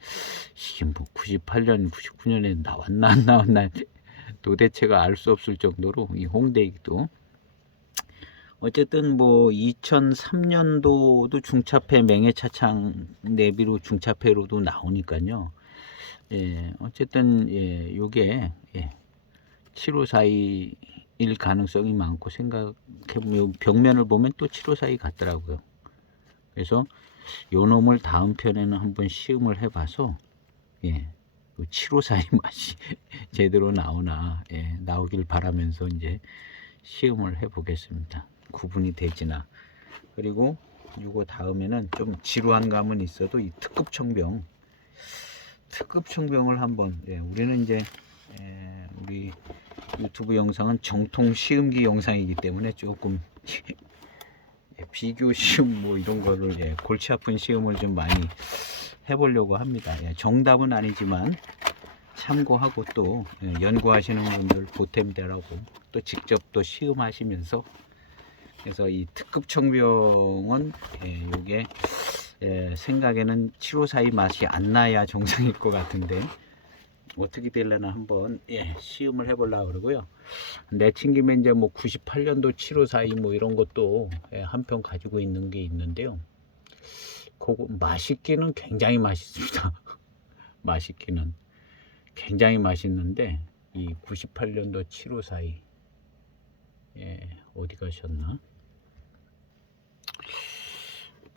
이게 뭐 98년, 99년에 나왔나 안 나왔나 도대체가 알 수 없을 정도로 이 홍대익도 어쨌든 뭐 2003년도도 중차폐 맹해차창 내비로 중차폐로도 나오니까요. 어쨌든 요게 7542일 가능성이 많고 생각해보면 벽면을 보면 또 7542 같더라고요. 그래서 요 놈을 다음 편에는 한번 시음을 해봐서 7542 맛이 제대로 나오길 바라면서 이제 시음을 해보겠습니다. 구분이 되지나. 그리고 요거 다음에는 좀 지루한 감은 있어도 이 특급 청병을 한번 우리는 이제 우리 유튜브 영상은 정통 시음기 영상이기 때문에 조금 비교 시음 뭐 이런 거를 골치 아픈 시음을 좀 많이 해보려고 합니다. 정답은 아니지만 참고하고 또 연구하시는 분들 보탬되라고 또 직접 또 시음하시면서 그래서 이 특급 청병은 요게 생각에는 7542 맛이 안 나야 정상일 것 같은데 어떻게 되려나 한번 시음을 해보려고 그러고요. 내친김에 이제 뭐 98년도 7542 뭐 이런 것도 한 편 가지고 있는 게 있는데요. 그거 맛있기는 굉장히 맛있습니다. 맛있기는 굉장히 맛있는데 이 98년도 7542 어디 가셨나?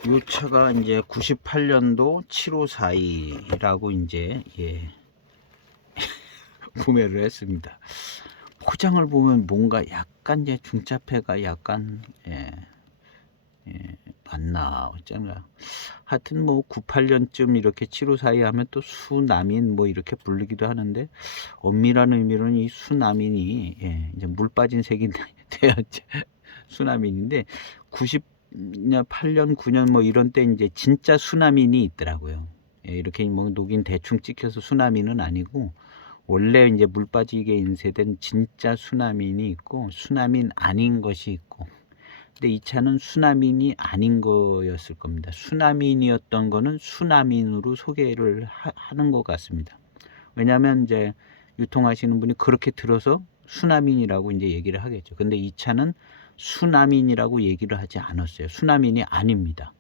이 차가 이제 98년도 7542라고 이제 구매를 했습니다. 포장을 보면 뭔가 약간 이제 중차폐가 약간 맞나 어쩌나 하여튼 뭐 98년쯤 이렇게 7542 하면 또 수남인 뭐 이렇게 부르기도 하는데 엄밀한 의미로는 이 수남인이 이제 물 빠진 색이 돼야지 수남인인데 98년 9년 뭐 이런 때 이제 진짜 수남인이 있더라고요. 이렇게 뭐 녹인 대충 찍혀서 수남인은 아니고 원래 이제 물 빠지게 인쇄된 진짜 수남인이 있고 수남인 아닌 것이 있고 근데 이 차는 수나민이 아닌 거였을 겁니다. 수나민이었던 거는 수나민으로 소개를 하는 것 같습니다. 왜냐하면 이제 유통하시는 분이 그렇게 들어서 수나민이라고 이제 얘기를 하겠죠. 근데 이 차는 수나민이라고 얘기를 하지 않았어요. 수나민이 아닙니다.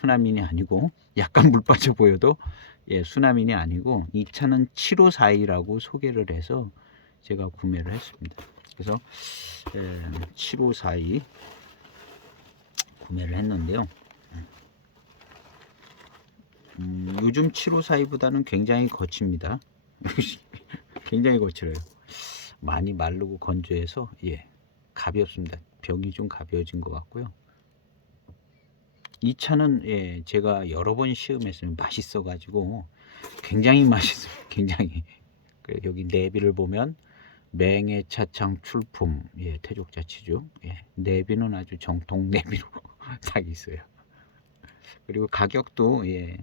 수나민이 아니고 약간 물 빠져 보여도 예, 수나민이 아니고 이 차는 7542라고 소개를 해서 제가 구매를 했습니다. 그래서 7542 구매를 했는데요. 요즘 7542보다는 굉장히 거칩니다. 굉장히 거칠어요. 많이 마르고 건조해서 예, 가볍습니다. 벽이 좀 가벼워진 것 같고요. 이 차는 예, 제가 여러 번 시음했으면 맛있어 가지고 굉장히 맛있어요. 굉장히. 여기 내비를 보면 맹해 차창 출품, 예, 태족자치죠. 예, 내비는 아주 정통 내비로 딱 있어요. 그리고 가격도 예,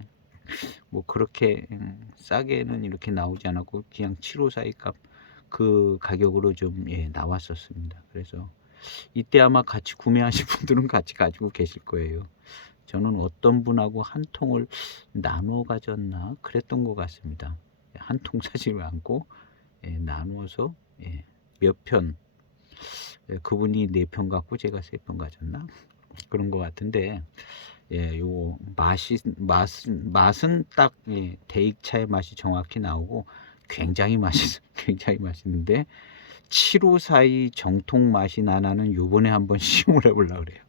뭐 그렇게 싸게는 이렇게 나오지 않았고 그냥 7542 값 그 가격으로 좀 예, 나왔었습니다. 그래서 이때 아마 같이 구매하신 분들은 같이 가지고 계실 거예요. 저는 어떤 분하고 한 통을 나눠 가졌나 그랬던 것 같습니다. 한 통 사지 않고 예, 나누어서 예, 몇 편, 예, 그분이 4편 갖고 제가 3편 가졌나 그런 것 같은데 예, 요 맛은 딱 예, 대익차의 맛이 정확히 나오고 굉장히 굉장히 맛있는데 7542 정통 맛이 나나는 요번에 한번 시험을 해보려고 그래요.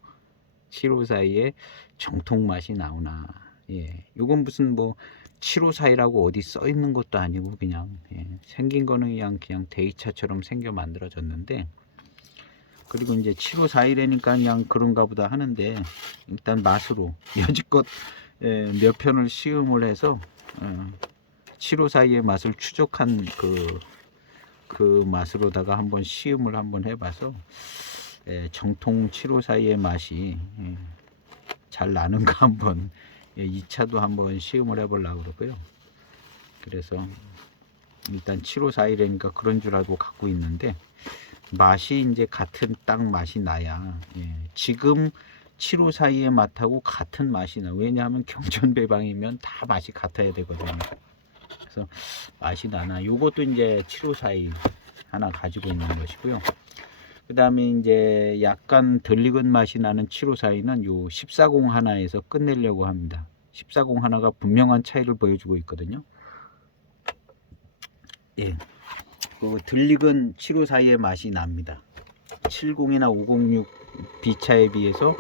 7542의 정통 맛이 나오나. 예, 요건 무슨 뭐 7542라고 어디 써 있는 것도 아니고 그냥 예, 생긴 거는 그냥 데이차처럼 생겨 만들어졌는데, 그리고 이제 7541이니까 그냥 그런가 보다 하는데 일단 맛으로 여지껏 예, 몇 편을 시음을 해서 7542의 맛을 추적한 그 맛으로다가 한번 시음을 한번 해봐서 예, 정통 7542의 맛이 예, 잘 나는가 한번 예, 2차도 한번 시음을 해보려고 그러고요. 그래서 일단 7541이니까 그런 줄 알고 갖고 있는데 맛이 이제 같은 딱 맛이 나야 예, 지금 7542의 맛하고 같은 맛이 나. 왜냐하면 경전배방이면 다 맛이 같아야 되거든요. 그래서 맛이 나나. 요것도 이제 7542 하나 가지고 있는 것이고요. 그 다음에 이제 약간 덜 익은 맛이 나는 7542는 요 1401 하나에서 끝내려고 합니다. 1401 하나가 분명한 차이를 보여주고 있거든요. 예, 그 덜 익은 7542의 맛이 납니다. 70이나 506 B차에 비해서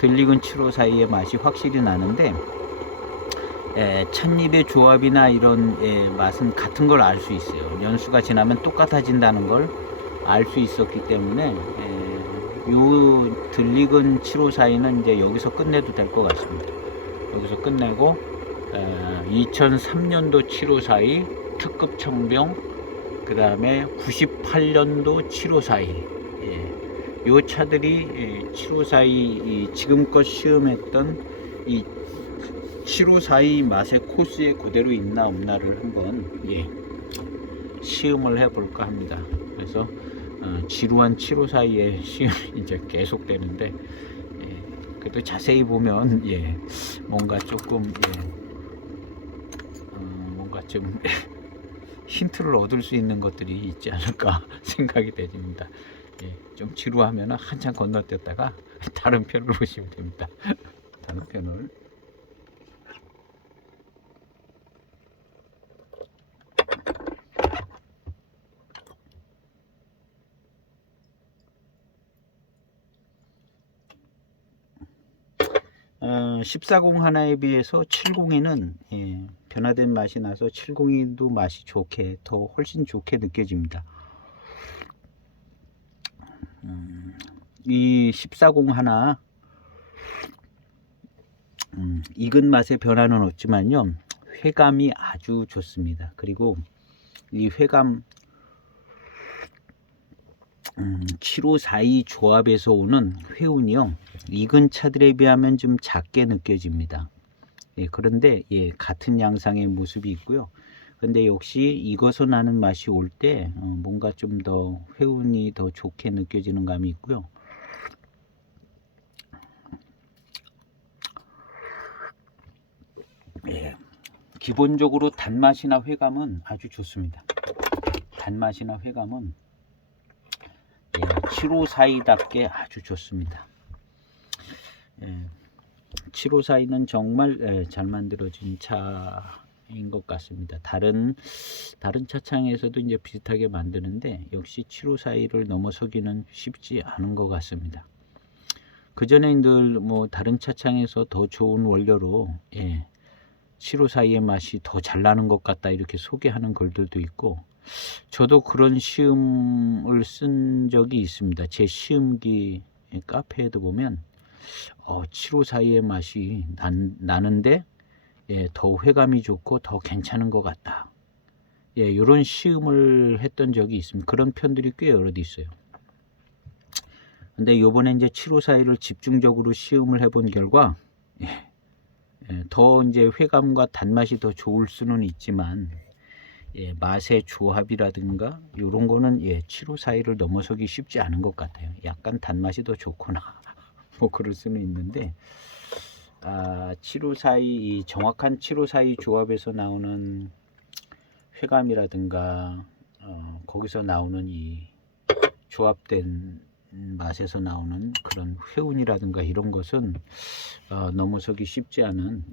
덜 익은 7542의 맛이 확실히 나는데 찻잎의 조합이나 이런 맛은 같은 걸 알 수 있어요. 연수가 지나면 똑같아진다는 걸 알 수 있었기 때문에 요 덜 익은 7542는 이제 여기서 끝내도 될 것 같습니다. 여기서 끝내고 2003년도 7542 특급 청병, 그 다음에 98년도 7542 요 차들이 7542 지금껏 시음했던 이 7542 맛의 코스에 그대로 있나 없나를 한번 시음을 해볼까 합니다. 그래서 지루한 7542의 시음이 이제 계속 되는데 그래도 자세히 보면 뭔가 조금 뭔가 좀 힌트를 얻을 수 있는 것들이 있지 않을까 생각이 됩니다. 좀 지루하면 한참 건너뛰었다가 다른 편을 보시면 됩니다. 다른 편을. 어, 1401 하나에 비해서 702는 변화된 맛이 나서 702도 맛이 좋게 더 훨씬 좋게 느껴집니다. 이 1401 하나 익은 맛의 변화는 없지만요, 회감이 아주 좋습니다. 그리고 이 회감 7542 조합에서 오는 회운이요, 익은 차들에 비하면 좀 작게 느껴집니다. 그런데 같은 양상의 모습이 있고요. 근데 역시 익어서 나는 맛이 올 때 뭔가 좀 더 회운이 더 좋게 느껴지는 감이 있고요. 예, 기본적으로 단맛이나 회감은 아주 좋습니다. 단맛이나 회감은 754이답게 아주 좋습니다. 754는 정말 잘 만들어진 차인 것 같습니다. 다른 차창에서도 이제 비슷하게 만드는데 역시 754를 넘어서기는 쉽지 않은 것 같습니다. 그 전에 늘 뭐 다른 차창에서 더 좋은 원료로 754의 맛이 더 잘 나는 것 같다 이렇게 소개하는 글들도 있고, 저도 그런 시음을 쓴 적이 있습니다. 제 시음기 카페에도 보면 754의 맛이 나는데 더 회감이 좋고 더 괜찮은 것 같다. 이런 시음을 했던 적이 있습니다. 그런 편들이 꽤 여러 개 있어요. 근데 요번에 이제 754를 집중적으로 시음을 해본 결과 더 이제 회감과 단맛이 더 좋을 수는 있지만 맛의 조합이라든가 이런 거는 754를 넘어서기 쉽지 않은 것 같아요. 약간 단맛이 더 좋거나 뭐 그럴 수는 있는데 754이 정확한 754 조합에서 나오는 회감이라든가 거기서 나오는 이 조합된 맛에서 나오는 그런 회운이라든가 이런 것은 넘어서기 쉽지 않은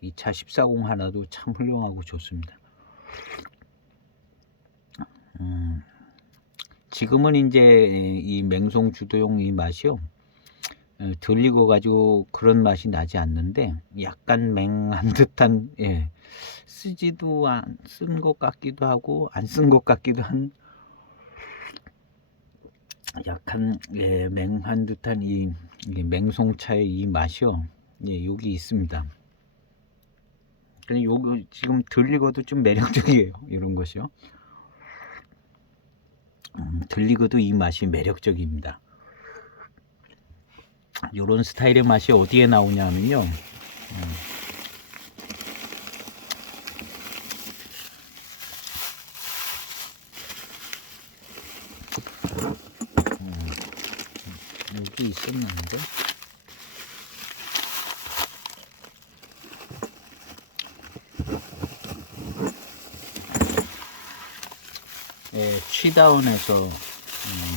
이 차 1401 하나도 참 훌륭하고 좋습니다. 지금은 이제 이 맹송 주도용 이 맛이요 덜 익어 가지고 그런 맛이 나지 않는데 약간 맹한 듯한 쓰지도 쓴 것 같기도 하고 안 쓴 것 같기도 한 약간 맹한 듯한 이 맹송차의 이 맛이요 여기 있습니다. 요거 지금 덜 익어도 좀 매력적이에요. 이런 것이요 덜 익어도 이 맛이 매력적입니다. 요런 스타일의 맛이 어디에 나오냐 하면요 여기 있었는데 취다운에서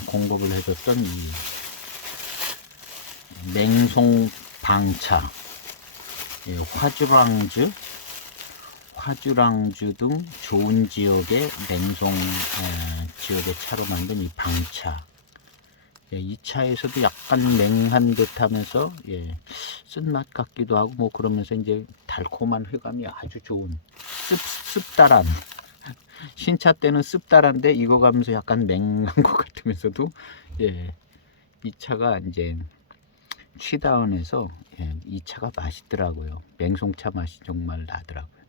공급을 해줬던 이 맹송 방차 화주랑주 등 좋은 지역의 맹송 지역의 차로 만든 이 방차 이 차에서도 약간 맹한 듯 하면서 쓴맛 같기도 하고 뭐 그러면서 이제 달콤한 회감이 아주 좋은 씁달한 신차 때는 씁달한데 이거 가면서 약간 맹한 것 같으면서도 이 차가 이제 취다운에서 이 차가 맛있더라고요. 맹송차 맛이 정말 나더라고요.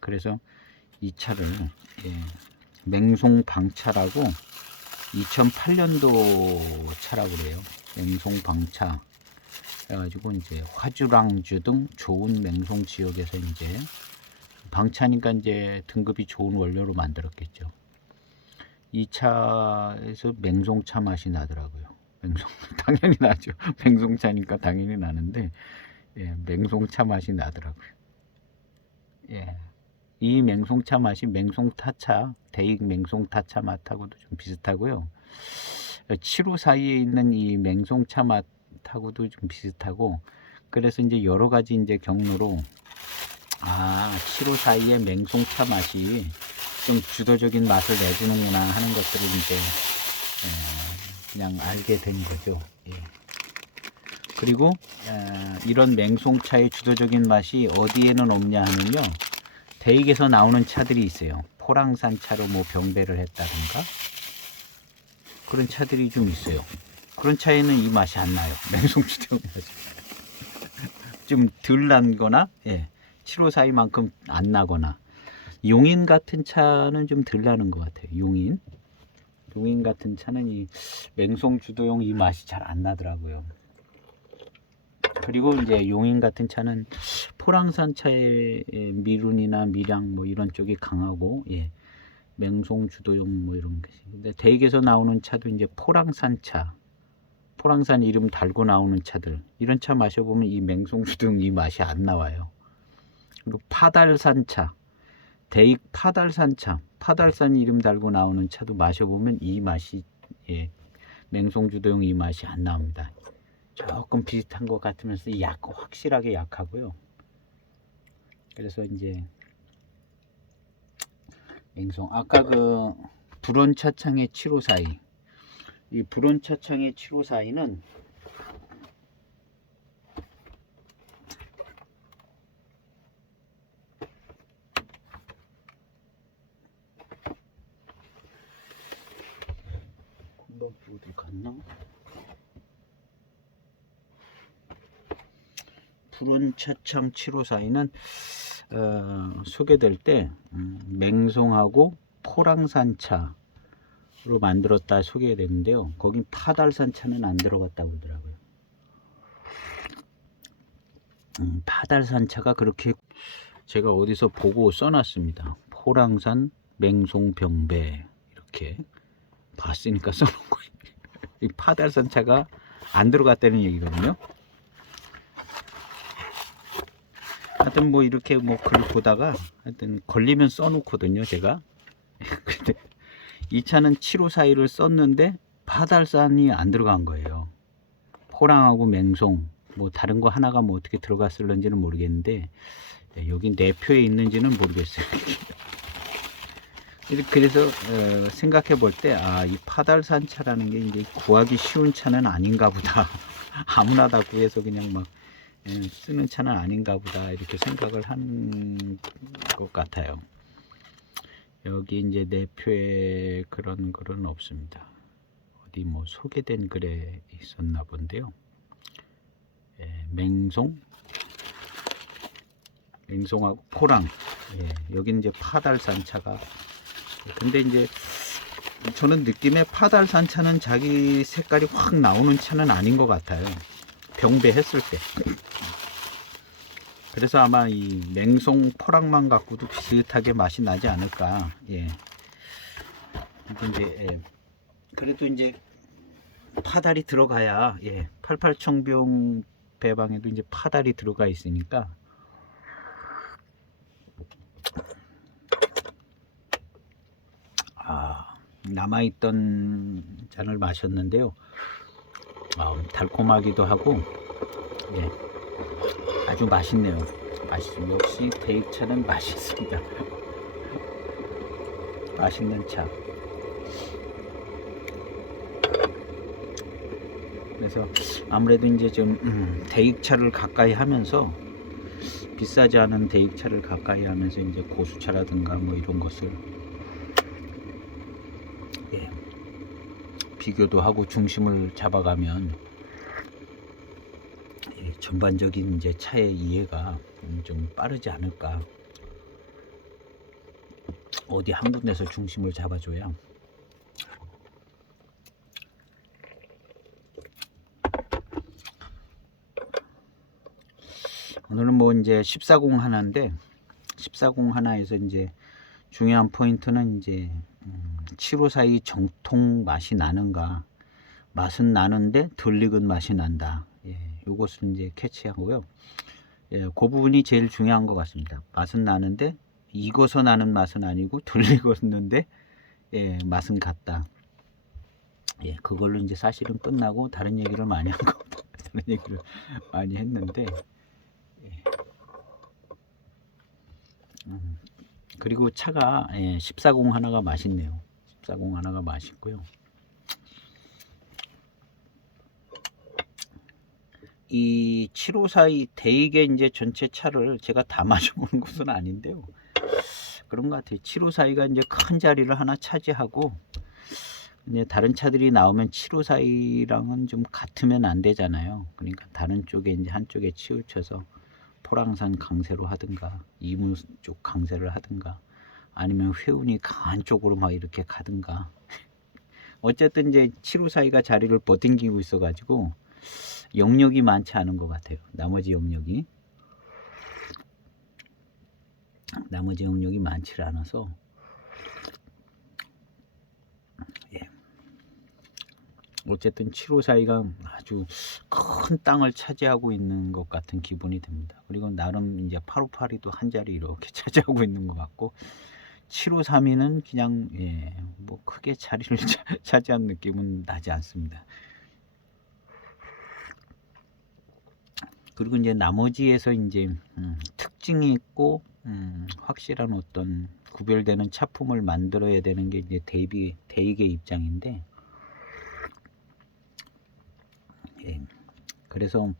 그래서 이 차를 맹송 방차라고 2008년도 차라고 그래요. 맹송 방차 해가지고 이제 화주랑주 등 좋은 맹송 지역에서 이제 방차니까 이제 등급이 좋은 원료로 만들었겠죠. 이 차에서 맹송차 맛이 나더라고요. 맹송 당연히 나죠. 맹송차니까 당연히 나는데 맹송차 맛이 나더라고요. 이 맹송차 맛이 맹송타차 대익 맹송타차 맛하고도 좀 비슷하고요. 754에 있는 이 맹송차 맛하고도 좀 비슷하고, 그래서 이제 여러 가지 이제 경로로 754의 맹송차 맛이 좀 주도적인 맛을 내주는구나 하는 것들을 이제 그냥 알게 된 거죠. 그리고 이런 맹송차의 주도적인 맛이 어디에는 없냐 하면요 대익에서 나오는 차들이 있어요. 포랑산 차로 뭐 병배를 했다든가 그런 차들이 좀 있어요. 그런 차에는 이 맛이 안 나요. 맹송주도용 맛이 좀 덜 난거나 754만큼 안 나거나, 용인 같은 차는 좀 덜 나는 것 같아요. 용인 같은 차는 이 맹송 주도용 이 맛이 잘 안 나더라고요. 그리고 이제 용인 같은 차는 포랑산 차의 미륜이나 미량 뭐 이런 쪽이 강하고 맹송 주도용 뭐 이런 것이. 근데 대익에서 나오는 차도 이제 포랑산 차, 포랑산 이름 달고 나오는 차들, 이런 차 마셔보면 이 맹송주등 이 맛이 안 나와요. 그리고 파달산차, 대익 파달산차, 파달산 이름 달고 나오는 차도 마셔보면 이 맛이, 예, 맹송주등 이 맛이 안 나옵니다. 조금 비슷한 것 같으면서 확실하게 약하고요. 그래서 이제 맹송, 아까 그 불온차창의 7542, 이 불온차창의 7542는 어디 갔나? 불온차창 7542는 소개될 때 맹송하고 포랑산차로 만들었다 소개되는데요. 거긴 파달산차는 안 들어갔다고 그러더라고요. 파달산차가 그렇게 제가 어디서 보고 써놨습니다. 포랑산 맹송병배 이렇게 봤으니까 써놓은 거예요. 이 파달산차가 안 들어갔다는 얘기거든요. 하여튼 뭐 이렇게 뭐 글 보다가 하여튼 걸리면 써놓거든요 제가. 근데 이 차는 7542를 썼는데 파달산이 안 들어간 거예요. 포랑하고 맹송 뭐 다른 거 하나가 뭐 어떻게 들어갔을런지는 모르겠는데, 여기 내표에 있는지는 모르겠어요. 그래서 생각해 볼 때 이 파달산 차라는 게 이제 구하기 쉬운 차는 아닌가 보다. 아무나 다 구해서 그냥 막 쓰는 차는 아닌가 보다 이렇게 생각을 한 것 같아요. 여기 이제 내표에 그런 글은 없습니다. 어디 뭐 소개된 글에 있었나 본데요. 맹송하고 포랑, 여기는 이제 파달산 차가. 근데 이제 저는 느낌에 파달산 차는 자기 색깔이 확 나오는 차는 아닌 것 같아요. 병배했을 때. 그래서 아마 이 맹송 포랑만 갖고도 비슷하게 맛이 나지 않을까. 이게 이제 그래도 이제 파달이 들어가야, 88청병 배방에도 이제 파달이 들어가 있으니까 남아있던 잔을 마셨는데요. 달콤하기도 하고, 아주 맛있네요. 역시 대익차는 맛있습니다. 맛있는 차. 그래서 아무래도 이제 좀 대익차를 가까이 하면서, 비싸지 않은 대익차를 가까이 하면서 이제 고수차라든가 뭐 이런 것을 비교도 하고 중심을 잡아가면 전반적인 이제 차의 이해가 좀 빠르지 않을까. 어디 한 군데서 중심을 잡아줘야. 오늘은 뭐 이제 1401 하나인데, 1401 하나에서 이제 중요한 포인트는 이제 7542 정통 맛이 나는가, 맛은 나는데 덜 익은 맛이 난다. 요것을 이제 캐치하고요. 그 부분이 제일 중요한 것 같습니다. 맛은 나는데 익어서 나는 맛은 아니고 덜 익었는데 맛은 같다. 그걸로 이제 사실은 끝나고 다른 얘기를 많이 한 겁니다. 다른 얘기를 많이 했는데, 그리고 차가 1401 하나가 맛있네요. 1401 하나가 맛있고요. 이 7542 대익의 이제 전체 차를 제가 다 마셔보는 것은 아닌데요. 그런 것 같아요. 7542가 이제 큰 자리를 하나 차지하고, 이제 다른 차들이 나오면 7542랑은 좀 같으면 안 되잖아요. 그러니까 다른 쪽에 이제 한쪽에 치우쳐서 포랑산 강세로 하든가, 이무 쪽 강세를 하든가, 아니면 회운이 강한 쪽으로 막 이렇게 가든가. 어쨌든 이제 7542가 자리를 버팅기고 있어가지고 영역이 많지 않은 것 같아요. 나머지 영역이 많지 않아서, 어쨌든 7호사이가 아주 큰 땅을 차지하고 있는 것 같은 기분이 듭니다. 그리고 나름 이제 858이 또 한 자리 이렇게 차지하고 있는 것 같고 753위는 그냥 뭐 크게 자리를 차지한 느낌은 나지 않습니다. 그리고 이제 나머지에서 이제 특징이 있고 확실한 어떤 구별되는 차품을 만들어야 되는 게 이제 대익의 입장인데, 그래서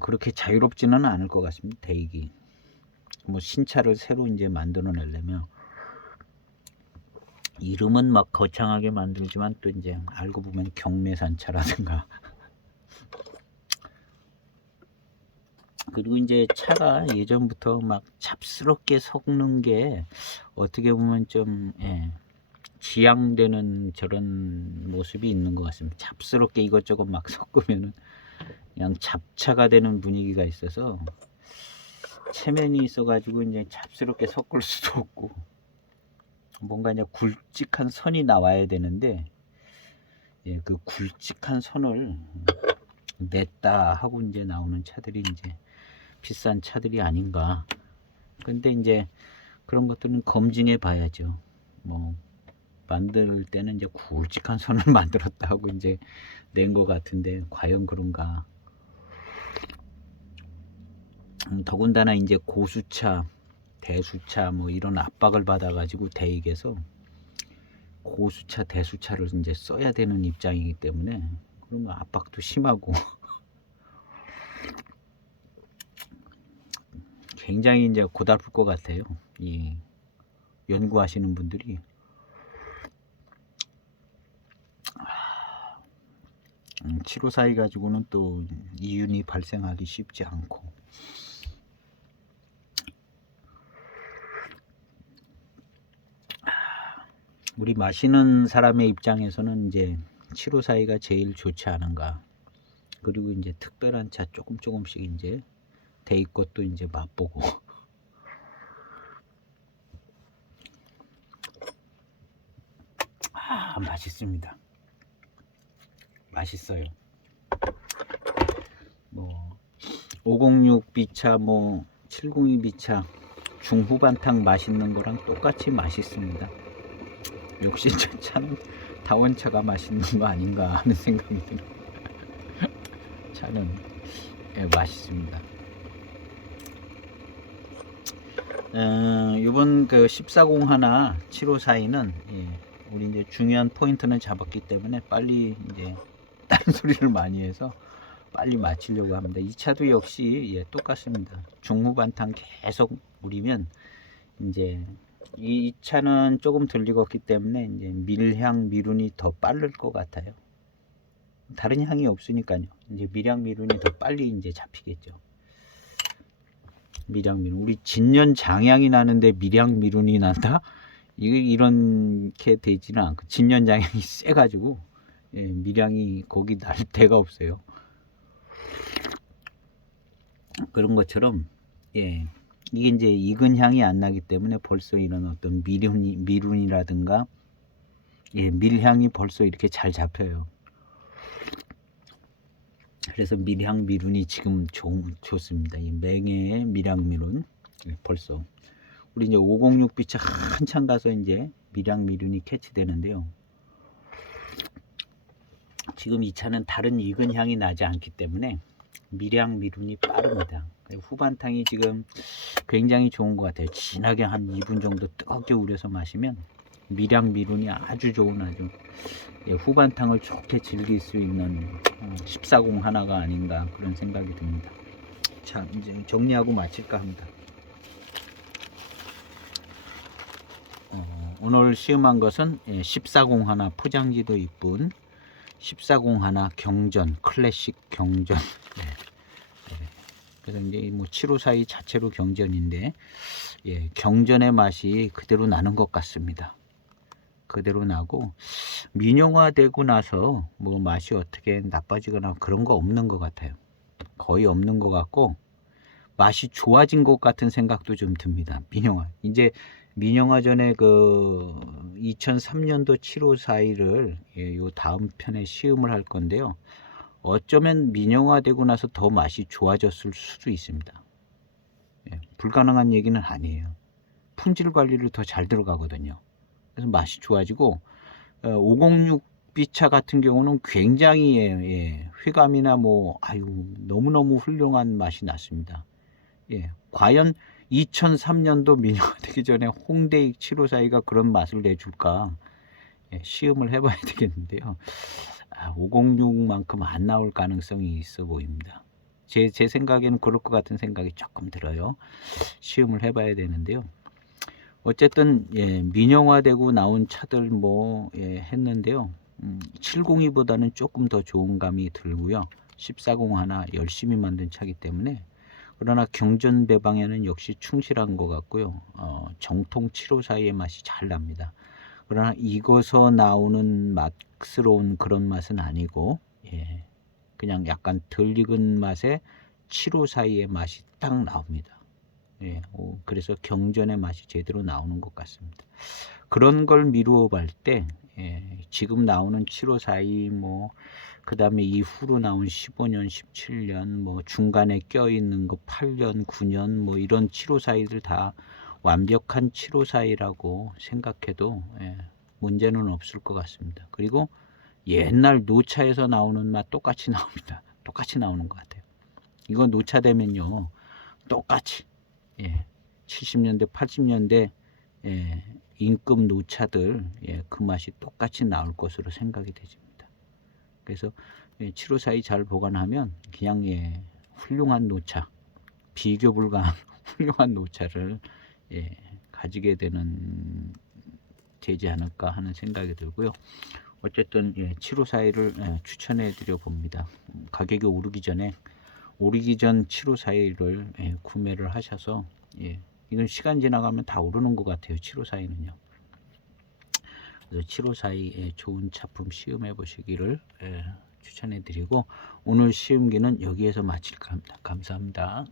그렇게 자유롭지는 않을 것 같습니다. 대익이 뭐 신차를 새로 이제 만들어내려면 이름은 막 거창하게 만들지만 또 이제 알고 보면 경매산차라든가 그리고 이제 차가 예전부터 막 잡스럽게 섞는 게 어떻게 보면 좀 지양되는 저런 모습이 있는 것 같습니다. 잡스럽게 이것저것 막 섞으면은 그냥 잡차가 되는 분위기가 있어서 체면이 있어가지고 이제 잡스럽게 섞을 수도 없고 뭔가 이제 굵직한 선이 나와야 되는데 그 굵직한 선을 냈다 하고 이제 나오는 차들이 이제 비싼 차들이 아닌가. 근데 이제 그런 것들은 검증해 봐야죠. 뭐 만들 때는 이제 굵직한 선을 만들었다 하고 이제 낸 것 같은데 과연 그런가. 더군다나 이제 고수차, 대수차 뭐 이런 압박을 받아가지고 대익에서 고수차, 대수차를 이제 써야 되는 입장이기 때문에 그러면 압박도 심하고 굉장히 이제 고달플 것 같아요. 이 연구하시는 분들이 7호사이 가지고는 또 이윤이 발생하기 쉽지 않고 우리 마시는 사람의 입장에서는 이제 7호사이가 제일 좋지 않은가. 그리고 이제 특별한 차 조금씩 이제 대입 것도 이제 맛보고 맛있습니다. 맛있어요. 뭐 506 B차 뭐 702 B차 중후반탕 맛있는 거랑 똑같이 맛있습니다. 역시 저 차는 다원차가 맛있는 거 아닌가 하는 생각이 들어요. 차는 맛있습니다. 이번 그 1401 754는 우리 이제 중요한 포인트는 잡았기 때문에 빨리 이제 다른 소리를 많이 해서 빨리 마치려고 합니다. 이 차도 역시 똑같습니다. 중후반탕 계속 우리면 이제 이 차는 조금 덜 익었기 때문에 이제 밀향 미룬이 더 빠를 것 같아요. 다른 향이 없으니까요. 이제 밀향 미룬이 더 빨리 이제 잡히겠죠. 밀향 미룬 우리 진년 장향이 나는데 밀향 미룬이 난다? 이렇게 되지는 않고 진년 장향이 세가지고 밀향이 거기 날 데가 없어요. 그런 것처럼 이게 이제 익은 향이 안 나기 때문에 벌써 이런 어떤 미룬이라든가 밀향이 벌써 이렇게 잘 잡혀요. 그래서 밀향 미룬이 지금 좋습니다. 이 맹해의 밀향 미룬 벌써 우리 이제 506 B차 한참 가서 이제 밀향 미룬이 캐치되는데요. 지금 이 차는 다른 익은 향이 나지 않기 때문에 밀향 미룬이 빠릅니다. 후반탕이 지금 굉장히 좋은 것 같아요. 진하게 한 2분 정도 뜨겁게 우려서 마시면 밀향 미룬이 아주 좋은 아주 후반탕을 좋게 즐길 수 있는 1401가 아닌가 그런 생각이 듭니다. 자, 이제 정리하고 마칠까 합니다. 오늘 시음한 것은 1401 포장지도 이쁜 1401 경전 클래식 경전. 그래서 이제 뭐 754이 자체로 경전인데 경전의 맛이 그대로 나는 것 같습니다. 그대로 나고 민영화되고 나서 뭐 맛이 어떻게 나빠지거나 그런 거 없는 것 같아요. 거의 없는 것 같고 맛이 좋아진 것 같은 생각도 좀 듭니다. 민영화 이제 민영화전에 그 2003년도 7호 사이를 요 다음 편에 시음을 할 건데요. 어쩌면 민영화되고 나서 더 맛이 좋아졌을 수도 있습니다. 불가능한 얘기는 아니에요. 품질 관리를 더 잘 들어가거든요. 그래서 맛이 좋아지고 506 B차 같은 경우는 굉장히 휘감이나 뭐 아유 너무너무 훌륭한 맛이 났습니다. 과연 2003년도 민영화되기 전에 홍대익 754가 그런 맛을 내줄까? 시음을 해봐야 되겠는데요. 506만큼 안 나올 가능성이 있어 보입니다. 제 생각에는 그럴 것 같은 생각이 조금 들어요. 시음을 해봐야 되는데요. 어쨌든 민영화되고 나온 차들 뭐 했는데요. 702보다는 조금 더 좋은 감이 들고요. 140 하나 열심히 만든 차기 때문에 그러나 경전 배방에는 역시 충실한 것 같고요. 정통 754의 맛이 잘 납니다. 그러나 익어서 나오는 맛스러운 그런 맛은 아니고 그냥 약간 덜 익은 맛에 754의 맛이 딱 나옵니다. 그래서 경전의 맛이 제대로 나오는 것 같습니다. 그런 걸 미루어 볼 때 지금 나오는 7542 뭐 그다음에 이후로 나온 15년, 17년 뭐 중간에 껴있는 거 8년, 9년 뭐 이런 7542들 다 완벽한 7542라고 생각해도 문제는 없을 것 같습니다. 그리고 옛날 노차에서 나오는 맛 똑같이 나옵니다. 똑같이 나오는 것 같아요. 이거 노차되면요 똑같이 70년대, 80년대 인급 노차들 그 맛이 똑같이 나올 것으로 생각이 되집니다. 그래서 7542 잘 보관하면 그냥 훌륭한 노차, 비교 불가한 훌륭한 노차를 가지게 되지 않을까 하는 생각이 들고요. 어쨌든 7541을 추천해 드려 봅니다. 가격이 오르기 전 7541을 구매를 하셔서 이건 시간 지나가면 다 오르는 것 같아요. 7542는요. 그래서 7542의 좋은 차품 시음해 보시기를 추천해 드리고 오늘 시음기는 여기에서 마칠까 합니다. 감사합니다.